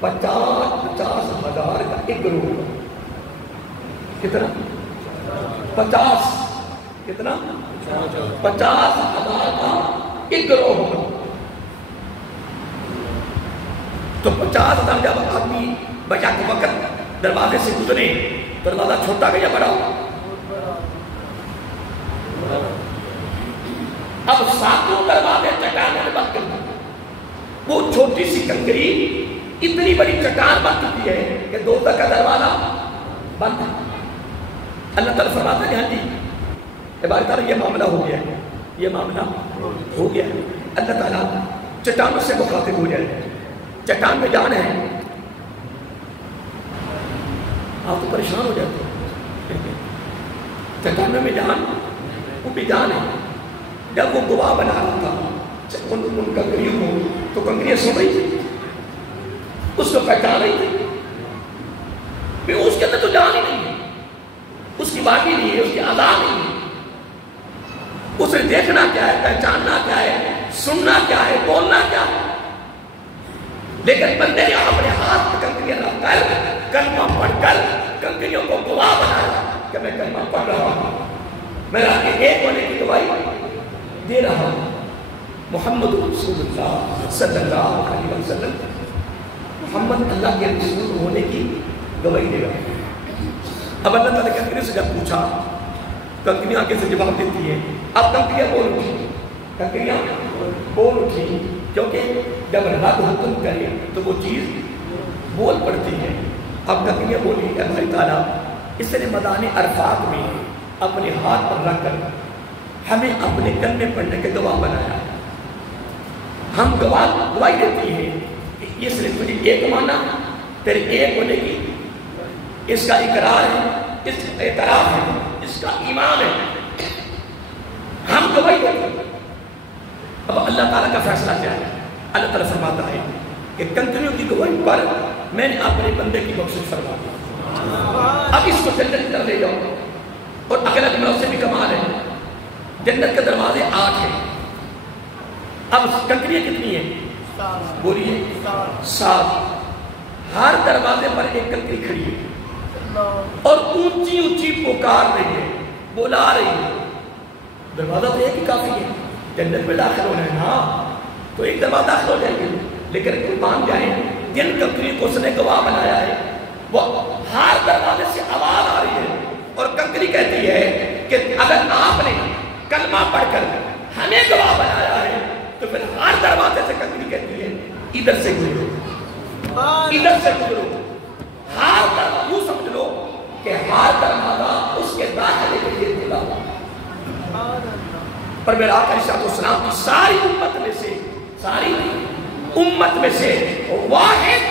50 ہزار کا ایک گروہ ہوگا. کتنا؟ 50. کتنا؟ 50 ہزار کا ایک گروہ ہوگا. تو 50 ہزار جب آدمی بچا کے وقت دروازے سے گزرے، دروازہ چھوٹا گیا بڑا. اب 7 دروازے چٹانوں نے بند کر دی. وہ چھوٹی سی کنکری اتنی بڑی چٹان بن چکی ہے کہ دوزخ کا دروازہ بند ہے. اللہ تعالیٰ فرماتا ہے ہاں جی عبارت تعالیٰ یہ معاملہ ہو گیا ہے، یہ معاملہ ہو گیا ہے. اللہ تعالیٰ چٹانوں سے مخاطب ہو جائے. چٹان میں جان ہے، آپ تو پریشان ہو جاتے ہیں. چٹانوں میں جان، وہ بھی جان ہے. جب وہ گواہ بنا رہا تھا ان کنکریوں کو تو کنکریاں سن رہی تھی، اس کو پہچان رہی تھی. اس کے اندر تو جان ہی نہیں ہے، اس کی بات ہی نہیں ہے، اس کی آزاد نہیں ہے. اسے دیکھنا کیا ہے، پہچاننا کیا ہے، سننا کیا ہے، بولنا کیا ہے. لیکن بندے نے اپنے ہاتھ میں کنکریاں رکھ کر کلمہ پڑھ کر کنکریوں کو گواہ بنایا کہ میں کلمہ پڑھ رہا ہوں، میں آپ کے ایک ہونے کی گواہی دے رہا ہوں. محمد رسول اللہ صلی اللہ علیہ وسلم، محمد اللہ کے رسول ہونے کی گواہی دے رہا ہے. اب اللہ تعالیٰ کنکریوں سے جب پوچھا، کنکریاں آگے سے جواب دیتی ہے. اب کنکریاں بول اٹھی، کنکریاں بول اٹھی، کیونکہ جب رب حکم کرے تو وہ چیز بول پڑتی ہے. اب کنکریاں بولی کہ اللہ تعالیٰ اس نے میدان عرفات میں اپنے ہاتھ پر رکھ کر ہمیں اپنے کلمے پڑھنے کے گواہ بنایا. ہم گواہی دیتی ہیں کہ اس نے تجھے ایک مانا، تیرے ایک ہونے کی، اس کا اقرار ہے، اس کا اعتراف ہے، اس کا ایمان ہے. ہم گواہی دیتے ہیں. اب اللہ تعالیٰ کا فیصلہ کیا ہے؟ اللہ تعالیٰ فرماتا ہے کہ کنکریوں کی گواہی پر میں نے اپنے بندے کی بخشش فرما دی. اب اس کو جنت کی طرف لے جاؤ. اور اگلا جملہ اس سے بھی کمال ہے جنت کے دروازے 8 ہیں. اب کنکریاں کتنی ہیں؟ بولیے 7. ہر دروازے پر ایک کنکری کھڑی ہے اور اونچی اونچی پکار رہی ہے، بلا رہی ہے. دروازہ تو ایک ہی کافی ہے، جنت میں داخل ہونا ہے نا تو ایک دروازہ داخل ہو جائیں گے. لیکن قربان جائیں جن کنکری کو اس نے گواہ بنایا ہے وہ ہر دروازے سے آواز آ رہی ہے اور کنکری کہتی ہے کہ اگر آپ نے کلمہ پڑھ کر ہمیں گواہ بنایا ہے تو پھر ہر دروازے سے کنکری کہتی ہے ادھر سے گزرو، ادھر سے گزرو. ہر دروازہ یوں سمجھ لو کہ ہر دروازہ اس کے داخلے کے لیے کھلا ہوا. پر میرا آقا علیہ السلام کی ساری امت میں سے واحد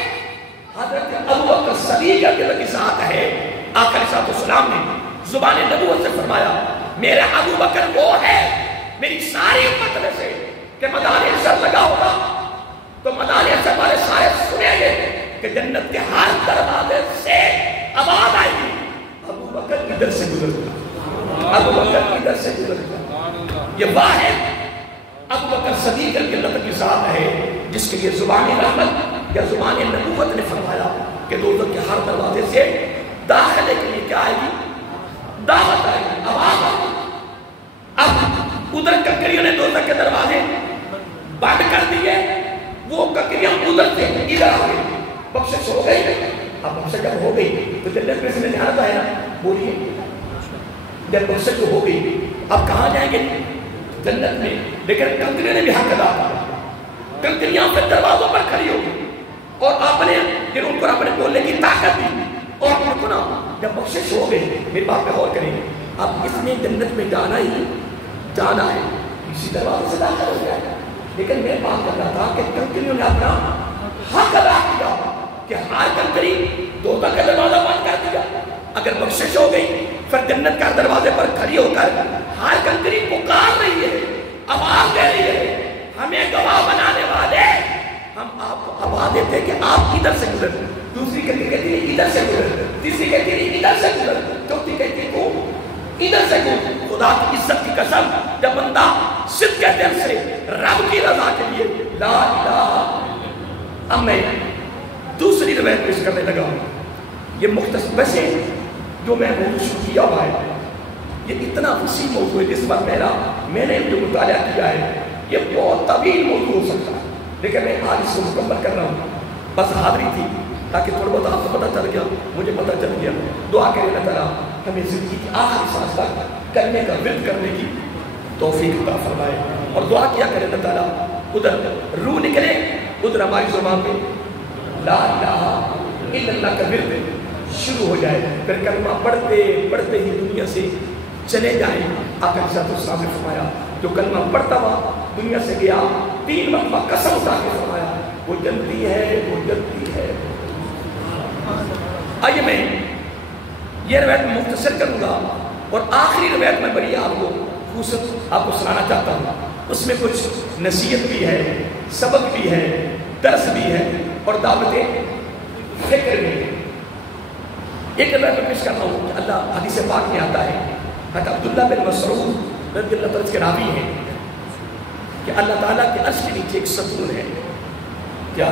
حضرت ابو بکر صدیق کے ساتھ ہے. آقا علیہ السلام نے زبان نبوت سے فرمایا میرا ابو بکر وہ ہے میری ساری امت میں سے کہ میدان حشر لگا ہوگا تو میدان حشر والے سارے سنیں گے کہ جنت کے ہر دروازے سے آواز آئے گی ابو بکر ادھر سے گزر گیا، ابو بکر ادھر سے گزر گیا. یہ واحد ابو بکر صدیق کے ساتھ ہے جس کے لیے زبان رحمت یا زبان نبوت نے فرمایا کہ دوزخ کے ہر دروازے سے داخلے کے لیے کیا آئے گی؟ دعوت آئے گی، آواز آئے گی. اب ادھر کنکریوں نے دوزخ کے دروازے بند کر دیے، وہ کنکریاں ادھر سے ادھر آ گئی، بخشش ہو گئی. اب بخشش جب ہو گئی تو جنت میں سے نہایت ہے نا، بولیے جب بخشش ہو گئی اب کہاں جائیں گے؟ جنت میں. لیکن کنکریوں نے بھی حق ادا کیا، کنکریاں پھر دروازوں پر کھڑی ہو گئی اور آپ نے پھر ان کو اپنے بولنے کی طاقت دی اور ان کو نا جب بخشش ہو گئی. میری بات پہ غور کریں، اب اس نے جنت میں جانا ہی جانا ہے، اسی دروازے سے داخل ہو گیا. لیکن میں بات کر رہا تھا کہ کنکریوں نے اپنا حق ادا کیا کہ ہر کنکری دوزخ کا دروازہ بند کر دیا. اگر بخشش ہو گئی پھر جنت کا دروازے پر کھڑی ہو کر ہر کنکری پکار رہی ہے، آواز دے رہی ہے ہمیں گواہ بنانے والے، ہم آپ کو آواز دیتے ہیں کہ آپ ادھر سے گزر. دوسری کنکری کہتی ہے ادھر سے گزر، تیسری کہتی ہے ادھر سے گزر، چوتھی کہتی ہے تو ادھر سے گزر. خدا کی عزت کی قسم جب بندہ صدق کے دل سے رب کی رضا کے لیے لا الہ. اب میں دوسری روایت پیش کرنے لگا ہوں. یہ مختصر ویسے جو میں موضوع شروع کیا ہوا ہے یہ اتنا وسیع موضوع ہے جس پر میں نے جو مطالعہ کیا ہے یہ بہت طویل موضوع ہو سکتا ہے، لیکن میں آج اس کو مکمل کر رہا ہوں. بس حاضری تھی تاکہ تھوڑا بہت آپ کو پتہ چل گیا، مجھے پتہ چل گیا. دعا کریں اللہ تعالیٰ ہمیں زندگی کی آخری سانس تک کرنے کا ورد کرنے کی توفیق عطا فرمائے. اور دعا کیا کریں اللہ تعالیٰ ادھر روح نکلے، ادھر ہماری زبان پہ لا الہ الا اللہ کا ورد شروع ہو جائے، پھر کلمہ پڑھتے پڑھتے ہی دنیا سے چلے جائیں. آقا علیہ السلام نے فرمایا جو کلمہ پڑھتا ہوا دنیا سے گیا 3 مرتبہ قسم اٹھا کے فرمایا وہ جنتی ہے، وہ جنتی ہے. آئیے میں یہ روایت مختصر کروں گا اور آخری روایت میں بڑی آپ کو خصوصاً آپ کو سنانا چاہتا ہوں. اس میں کچھ نصیحت بھی ہے، سبق بھی ہے، درس بھی ہے اور دعوت فکر بھی ہے. ایک روایت پیش کرتا ہوں کہ اللہ حدیث پاک میں آتا ہے حضرت عبداللہ بن مسعود رضی اللہ تعالیٰ کے راوی ہیں کہ اللہ تعالیٰ کے عرش کے نیچے ایک ستون ہے. کیا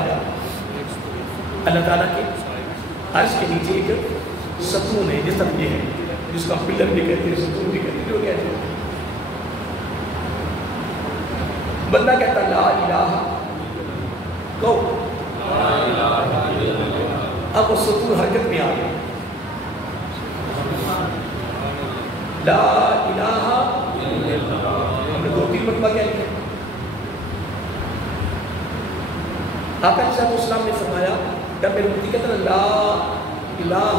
اللہ تعالیٰ کے عرش کے نیچے ایک ستون ہے، جس طرح یہ ہے جس کا پلر بھی کہتے ہیں، ستون بھی کہتے ہیں، جو کہتے ہیں. بندہ کہتا لا الہ کہو، اب وہ ستون حرکت میں آ گیا. لا الہ ہم نے 2-3 مرتبہ کیا لیا. آقا علیہ السلام نے فرمایا جب میرے مدی کہتا لا الہ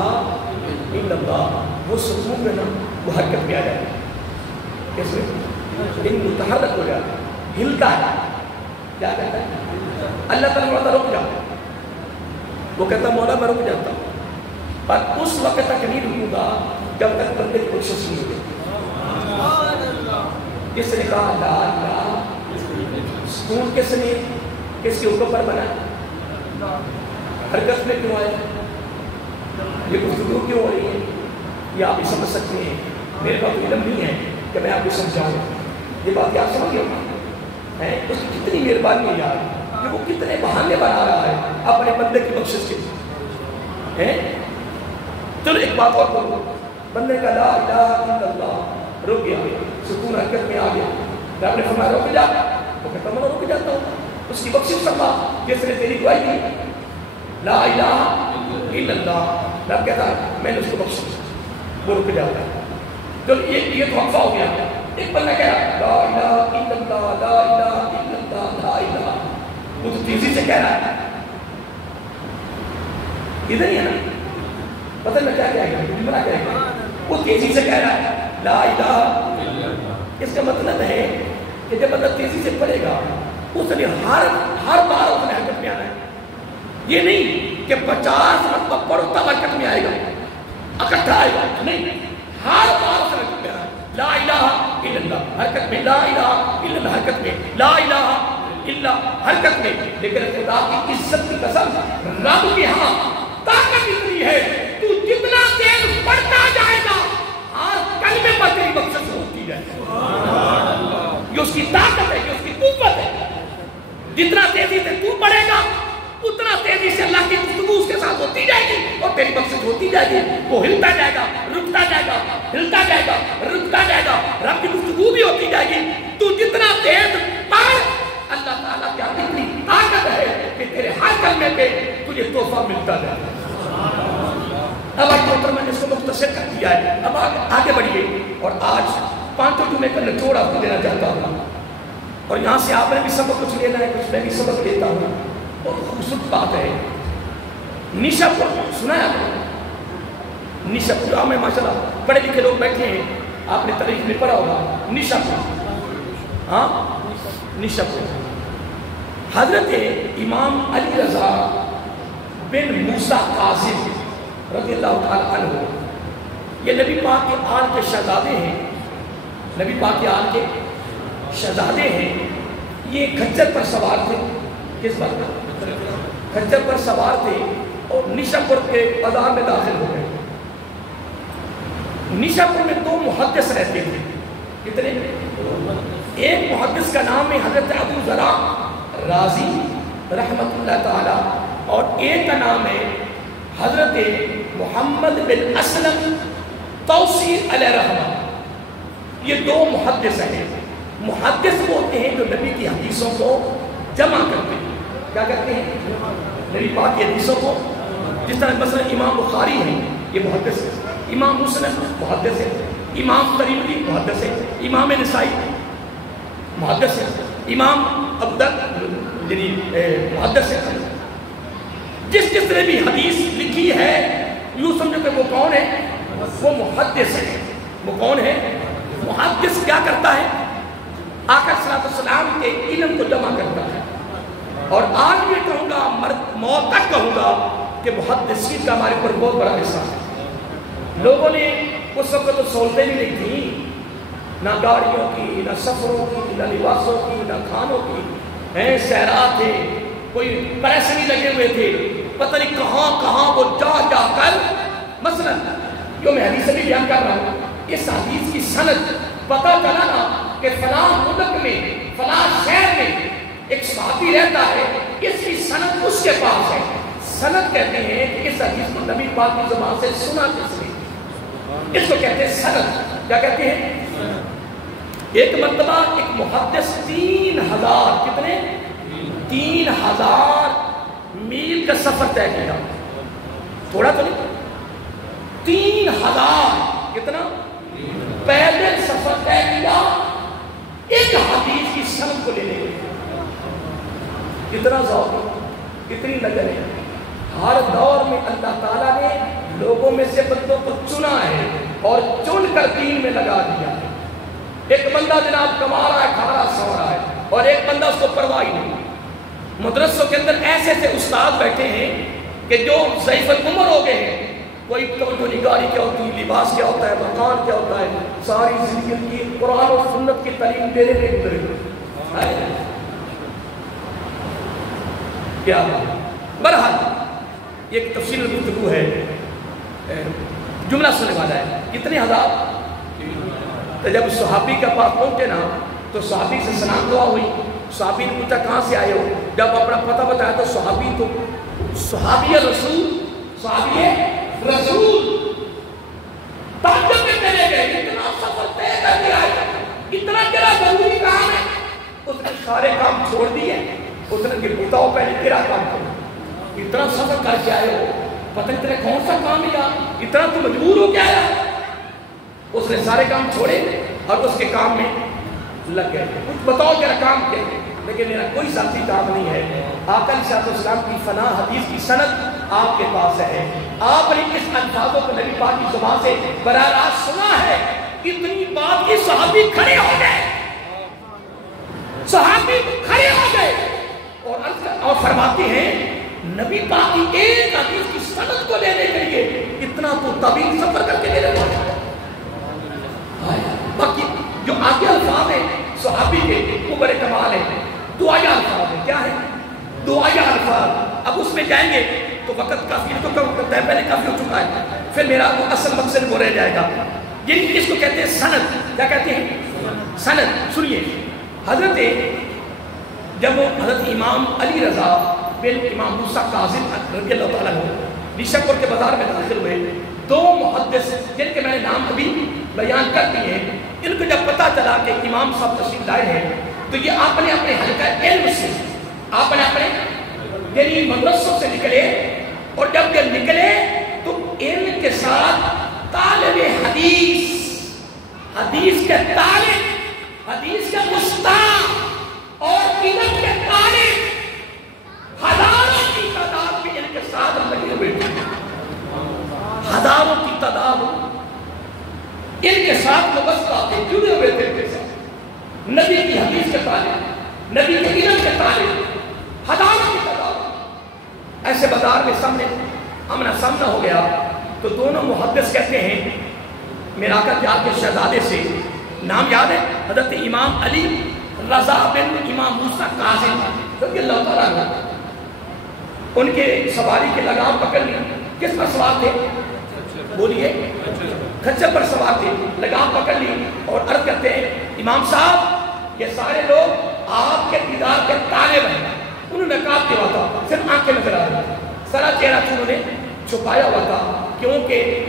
الا اللہ وہ ستون میں نا وہ حرکت میں آ جائے. کیسے؟ ان متحرک ہو جائے، ہلتا ہے. کیا کہتا ہے؟ اللہ تعالیٰ مولا رک جاتا. وہ کہتا مولا میں رک جاتا ہوں پر اس وقت تک نہیں رکوں گا جب تک بندے کی کوشش نہیں ہوگی. کس نے کہا لا الہ؟ ستون کس نے کس کے حکم پر بنا؟ حرکت میں کیوں آئے؟ یہ گفتگو کیوں ہو رہی ہے؟ یہ آپ بھی سمجھ سکتے ہیں. میرے پاس علم نہیں ہے کہ میں آپ کو سمجھاؤں. یہ بات آپ سمجھ گئے ہیں؟ اس کی کتنی مہربانی ہے یار کہ وہ کتنے بہانے بنا رہا ہے اپنے بندے کی بخشش کے ہیں۔ چلو ایک بات اور کرو، بندے کا لا الہ الا اللہ رک گیا، سکون حرکت میں آ گیا، رب نے فرمایا رک جا، وہ کہتا میں رک جاتا ہوں، اس کی بخشش فرما جس نے تیری دعائی دی لا الہ الا اللہ، رب کہتا میں نے اس کو بخش، وہ رک جاتا ہے۔ تو یہ تو وقفہ ہو گیا۔ ایک بندہ کہہ رہا لا الہ الا اللہ لا الہ الا اللہ لا الہ، وہ تو تیزی سے کہہ رہا ہے، ادھر ہی ہے نا، پتہ میں کیا کہے گا، جملہ کہے گا، وہ تیزی سے کہہ رہا ہے لا الہ۔ اس کا مطلب ہے کہ جب بندہ تیزی سے پڑھے گا اس نے ہر بار اپنے حرکت میں آنا ہے، یہ نہیں کہ 50 مرتبہ پڑھو تب حرکت میں آئے گا، اکٹھا آئے گا، نہیں، ہر بار حرکت میں آنا ہے، لا الہ الا اللہ حرکت میں، لا الہ الا اللہ حرکت میں، لا الہ الا حرکت میں۔ لیکن خدا کی عزت کی قسم، رب کی ہاں طاقت اتنی ہے، تو جتنا تیز پڑھتا جائے گا ہر کلمے پر تیری بخشش ہوتی جائے گا، یہ اس کی طاقت ہے، یہ اس کی قوت ہے۔ جتنا تیزی سے تو پڑھے گا اتنا تیزی سے اللہ کی گفتگو اس کے ساتھ ہوتی جائے گی اور تیری بخشش ہوتی جائے گی، وہ ہلتا جائے گا، رکتا جائے گا، ہلتا جائے گا، رکتا جائے گا، رب کی گفتگو بھی ہوتی جائے گی۔ تو جتنا تیز پڑھ، اللہ تعالیٰ کی اتنی طاقت ہے کہ تیرے ہر کلمے پہ تجھے تحفہ ملتا جائے گا۔ اب آج محترم میں نے اس کو مختصر کر دیا ہے، اب آگے بڑھیے، اور آج 5 جمعے کا نچوڑ آپ کو دینا چاہتا ہوں، اور یہاں سے آپ نے بھی سبق کچھ لینا ہے، کچھ میں بھی سبق لیتا ہوں۔ بہت خوبصورت بات ہے، نیشا پور سنا ہے آپ نے؟ نیشا پور میں ماشاءاللہ پڑھے لکھے لوگ بیٹھے ہیں، آپ نے تاریخ میں پڑھا ہوگا نیشا پور، ہاں نیشا پور۔ حضرت امام علی رضا بن موسیٰ کاظم رضی اللہ تعالیٰ عنہ، یہ نبی پاک کے آل کے شہزادے ہیں، نبی پاک کے آل کے شہزادے ہیں۔ یہ کھچر پر سوار تھے، کس بات پر؟ کھچر پر سوار تھے اور نیشاپور کے بازار میں داخل ہو گئے۔ نیشاپور میں 2 محدث رہتے تھے، کتنے؟ ایک محدث کا نام ہے حضرت ابو ذرا رازی رحمت اللہ تعالی، اور ایک کا نام ہے حضرت محمد بن اسلم توسی علیہ رحمہ۔ یہ 2 محدث ہیں۔ محدث وہ ہوتے ہیں جو نبی کی حدیثوں کو جمع کرتے ہیں، کیا کرتے ہیں؟ نبی پاک کی حدیثوں کو، جس طرح مثلا امام بخاری ہیں، یہ محدث ہے، امام مسلم محدث ہے، امام ترمذی محدث ہے، امام نسائی محدث ہے، امام ابو داؤد یعنی محدث ہے۔ جس نے بھی حدیث لکھی ہے یوں سمجھو کہ وہ کون ہے؟ وہ محدث ہے۔ وہ کون ہے؟ محدث کیا کرتا ہے؟ آقا صلی اللہ علیہ وسلم کے علم کو جمع کرتا ہے۔ اور آج بھی کہوں گا، موت تک کہوں گا کہ محدثین کا ہمارے پر بہت بڑا حصہ ہے۔ لوگوں نے اس وقت تو سہولتیں بھی نہیں تھیں، نہ گاڑیوں کی، نہ سفروں کی، نہ لباسوں کی، نہ کھانوں کی، سیرات تھے، کوئی پیسے نہیں لگے ہوئے تھے، پتہ نہیں کہاں کہاں وہ جا جا کر، مثلا جو میں حدیث بھی بیان کر رہا ہوں، اس حدیث کی سند پتہ چلا نا کہ فلاں ملک میں فلاں شہر میں ایک صحابی رہتا ہے، اس کی سند اس کے پاس ہے۔ سند کہتے ہیں کہ اس حدیث کو نبی پاک کی زبان سے سنا کس نے، اس کو کہتے ہیں سند۔ کیا کہتے ہیں؟ ایک مرتبہ ایک محدث 3000 کتنے؟ 3000 میل کا سفر طے کیا، تھوڑا تو نہیں، 3000 کتنا پیدل سفر طے کیا ایک حدیث کی سند کو لینے کے لیے۔ کتنا ذوق، کتنی نظر ہے۔ ہر دور میں اللہ تعالیٰ نے لوگوں میں سے بندوں کو چنا ہے اور چن کر دین میں لگا دیا ہے۔ ایک بندہ جناب کما رہا ہے، کھا رہا ہے، سو رہا ہے، اور ایک بندہ اس کو پرواہ ہی نہیں۔ مدرسوں کے اندر ایسے ایسے استاد بیٹھے ہیں کہ جو ضعیف العمر ہو گئے ہیں، کوئی توجہ نگاری کیا ہوتی ہے، لباس کیا ہوتا ہے، مکان کیا ہوتا ہے، ساری زندگی کی قرآن و سنت کی تعلیم دینے میں گزرے کیا۔ بہرحال یہ ایک تفصیل گفتگو ہے، جملہ سننے والا ہے۔ کتنے ہزار؟ تو جب صحابی کے پاس پہنچے نا تو صحابی سے سلام دعا ہوئی. صحابی نے پوچھا کہاں سے آئے ہو؟ جب اپنا پتہ بتایا تو صحابی رسول تعجب میں چلے گئے. اتنا سفر طے کر دیا ہے, اتنا تیرا ضروری کام ہے. اس نے سارے کام چھوڑ دیے. اس نے کہ بتاؤ پہلے تیرا کام کرو. اتنا سفر کر کے آئے ہو, پتہ نہیں تیرے کون سا کام ہے یار, اتنا تو مجبور ہو کے آیا. اس نے سارے کام چھوڑے اور اس کے کام میں لگ گئے. کچھ بتاؤ تیرا کام کیا ہے؟ لیکن میرا کوئی ذاتی کام نہیں ہے. آقا علیہ السلام کی فنا حدیث کی سند آپ کے پاس ہے. آپ نے اس الفاظوں کو نبی پاک کی زبان سے براہ راست سنا ہے. اتنی بات کی صحابی کھڑے ہو گئے, صحابی کھڑے ہو گئے اور فرماتے ہیں نبی پاک کی ایک حدیث کی سند کو لینے کے لیے اتنا تو طویل سفر کر کے لینے پڑتا ہے. باقی جو آگے الفاظ ہیں صحابی کے وہ بڑے کمال ہیں. دعائیہ الفاظ ہیں. کیا ہے؟ دعائیہ الفاظ. اب اس میں جائیں گے تو وقت کافی ہے, تو پہلے کافی ہو چکا ہے. پھر میرا وہ اصل مقصد وہ رہ جائے گا. یہ اس کو کہتے ہیں سند. کیا کہتے ہیں؟ سند. سنیے, جب حضرت امام علی رضا بن امام موسیٰ کاظم رضی اللہ تعالیٰ عنہ نیشاپور کے بازار میں داخل ہوئے, دو محدث جن کے میں نے نام ابھی بیان کر دیے ہیں, ان کو جب پتا چلا کہ امام صاحب تشریف لائے ہیں تو یہ آپ نے اپنے حلقہ علم سے, آپ نے اپنے یعنی مدرسوں سے نکلے, اور جب یہ نکلے تو علم کے ساتھ طالب حدیث, حدیث کے طالب, حدیث کے مستاق اور علم کے طالب ہزاروں کی تعداد میں ان کے ساتھ لگے ہوئے تھے. ہزاروں کی تعداد ان کے ساتھ وابستہ تھے, جڑے ہوئے تھے ان کے ساتھ. نبی کی حدیث کے طالب, نبی کے علم کے طالب, ہزاروں کی تعداد. ایسے بازار میں سامنے آمنا سامنا ہو گیا تو دونوں محدث کہتے ہیں میرا آقا کیا آپ کے شہزادے سے نام یاد ہے؟ حضرت امام علی رضا بن امام موسیٰ کاظم رضی اللہ تعالیٰ عنہ. ان کے سواری کے لگام پکڑ لی. کس پر سوار تھے؟ بولیے. کھچر پر سوار تھے, لگام پکڑ لی اور عرض کرتے ہیں امام صاحب یہ سارے لوگ آپ کے دیدار کے طالب ہیں. انہوں نے نقاب کیا ہوا تھا, صرف آنکھیں نظر آ رہی, سارا چہرہ انہوں نے چھپایا ہوا تھا کیونکہ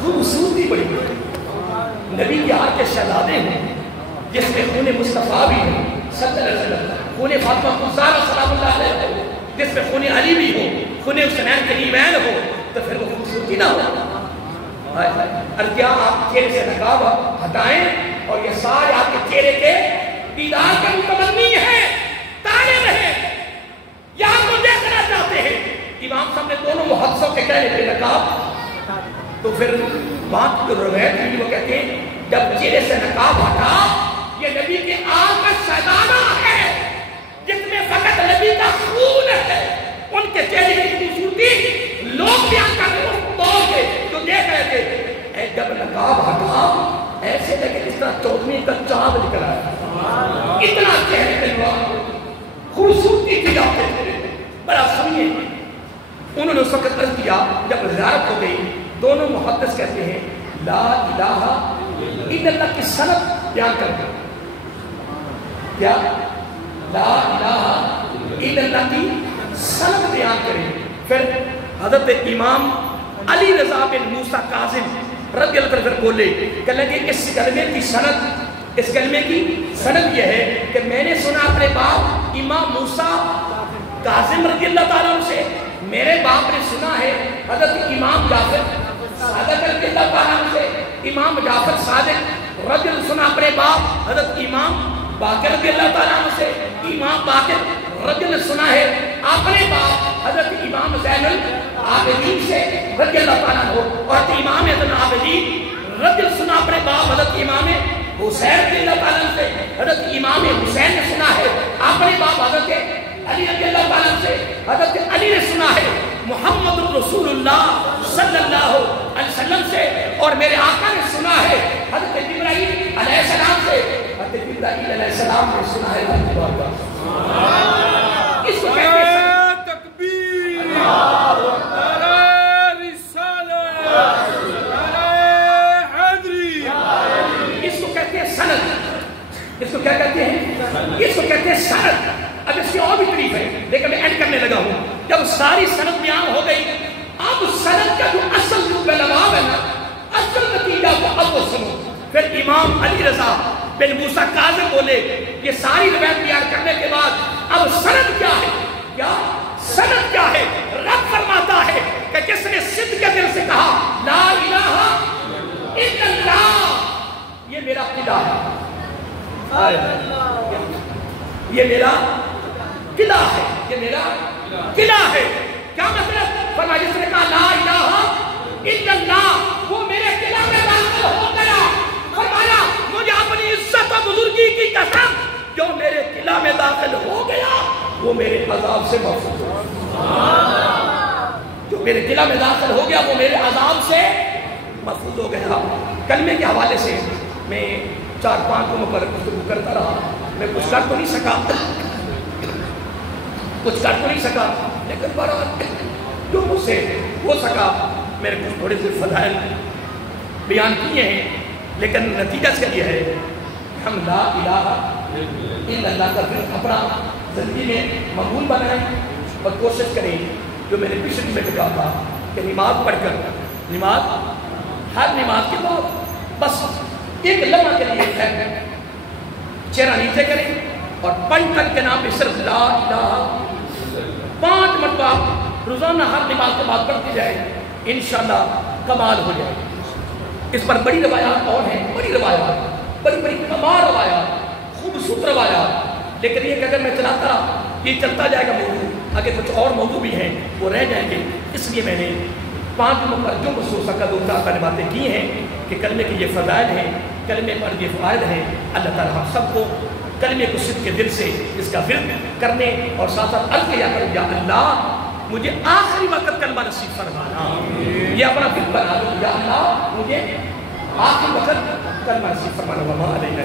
خوبصورتی بڑی نبی کے آل کے شہزادے ہیں جس میں خون مصطفیٰ بھی ہے صلی اللہ علیہ وسلم, خون فاطمہ زہرا سلام اللہ علیہ ہو, جس میں خون علی بھی ہو, خون حسنین کریمین ہو, تو پھر وہ خوبصورتی نہ ہو. اور کیا آپ چہرے سے نقاب ہٹائیں اور یہ سارے آپ کے چہرے کے دیدار کے متمنی ہیں, طالب ہیں, یا آپ کو دیکھنا چاہتے ہیں. امام صاحب نے دونوں محدثوں کے کہنے پہ نقاب, تو پھر بات جو روایت ہے وہ کہتے ہیں جب چہرے سے نقاب ہٹا, یہ نبی کے آل کا شہزادہ ہے جس میں فقط نبی کا خون ہے. ان کے چہرے کی خوبصورتی لوگ بیان کر رہے جو دیکھ رہے تھے. جب نقاب ہٹا ایسے لگے جس طرح چودھویں کا چاند نکل رہا ہے, اتنا چہرے پہ خوبصورتی کی جاتے تھے. بڑا سمجھے انہوں نے اس وقت عرض کیا جب زیارت ہو گئی, دونوں محدث کہتے ہیں لا الہ الا اللہ کی سند بیان کر دیں. کیا لا الہ الا اللہ کی سند بیان کریں. پھر حضرت امام علی رضا بن موسیٰ کاظم رضی اللہ عنہ بولے کہ لگے اس کلمے کی سند یہ ہے کہ میں نے سنا اپنے باپ امام موسیٰ کاظم رضی اللہ تعالیٰ عنہ سے, میرے باپ نے سنا ہے حضرت امام جعفر صادق رضی اللہ تعالیٰ عنہ سے, امام جعفر صادق رضی اللہ سنا اپنے باپ حضرت امام باقر رضی اللہ تعالیٰ عنہ سے, امام باقر رضی اللہ سنا ہے اپنے باپ حضرت امام زین العابدین سے رضی اللہ تعالیٰ عنہ, اور حضرت امام زین العابدین رضی اللہ سنا اپنے باپ حضرت امام حسین رضی اللہ تعالیٰ عنہ سے, حضرت امام حسین نے سنا ہے اپنے باپ حضرت علی رضی اللہ تعالیٰ عنہ سے, حضرت علی نے سنا ہے محمد رسول اللہ صلی اللہ علیہ وسلم سے, اور میرے آقا نے سنا ہے حضرت جبرائیل علیہ السلام سے, حضرت جبرائیل علیہ السلام نے سنا ہے. اس کو کہتے ہیں تکبیر, نعرہ رسالت, نعرہ حیدری. اس کو کہتے ہیں اس کو کہتے ہیں سند. اب اس کی اور بھی تعریف ہے لیکن میں اینڈ کرنے لگا ہوں. جب ساری سند بیان ہو گئی اب سند کا جو اصل لباب ہے نا اصل نتیجہ کو اب وہ سنو. پھر امام علی رضا بن موسیٰ کاظم بولے یہ ساری روایت بیان کرنے کے بعد اب سند کیا ہے؟ کیا سند کیا ہے؟ رب فرماتا ہے کہ جس نے صدق کے دل سے کہا لا الہ الا اللہ یہ میرا قلعہ ہے. یہ میرا قلعہ ہے. یہ میرا قلعہ ہے. کیا مطلب؟ فرمایا جس نے کہا لا الہ الا اللہ وہ میرے قلعہ میں داخل ہو گیا. فرمایا مجھے اپنی عزت و بزرگی کی قسم جو میرے قلعہ میں داخل ہو گیا وہ میرے عذاب سے محفوظ ہو گیا. جو میرے قلعہ میں داخل ہو گیا وہ میرے عذاب سے محفوظ ہو گیا. کلمے کے حوالے سے میں 4-5 دنوں پر گفتگو کرتا رہا. میں کچھ کر تو نہیں سکا لیکن برحال جو مجھ سے ہو سکا میں نے کچھ تھوڑے سے فضائل بیان کیے ہیں. لیکن نتیجہ اس کا یہ ہے کہ ہم لا الہ الا اللہ کا پھر اپنا زندگی میں مقبول بنائیں اور کوشش کریں. جو میں نے پچھلی میں کہا تھا کہ نماز پڑھ کر ہر نماز کے بعد بس ایک لمحہ کے لیے چہرہ نیچے کریں اور پنٹن کے نام پہ صرف لا الہ 5 مرتبہ روزانہ ہر نماز کے بعد پڑھتی جائے. انشاءاللہ کمال ہو جائے. اس پر بڑی روایات اور ہیں. بڑی کمال روایات خوبصورت روایات. لیکن یہ کہ اگر میں چلاتا رہا یہ چلتا جائے گا موضوع آگے کچھ اور موضوع بھی ہیں وہ رہ جائیں گے. اس لیے میں نے 5 دنوں پر جو محسوس سکا 2-4 باتیں کی ہیں کہ کلمے کے یہ فضائل ہیں کلمے پر یہ فوائد ہیں. اللہ تعالیٰ ہم سب کو کلمے کو صدق کے دل سے اس کا ورد کرنے اور ساتھ ساتھ عرض کیا کریں یا اللہ مجھے آخری وقت کلمہ نصیب فرمانا. یہ اپنا ورد بنا دو یا اللہ مجھے آخری وقت کلمہ نصیب فرمانا. وما علینا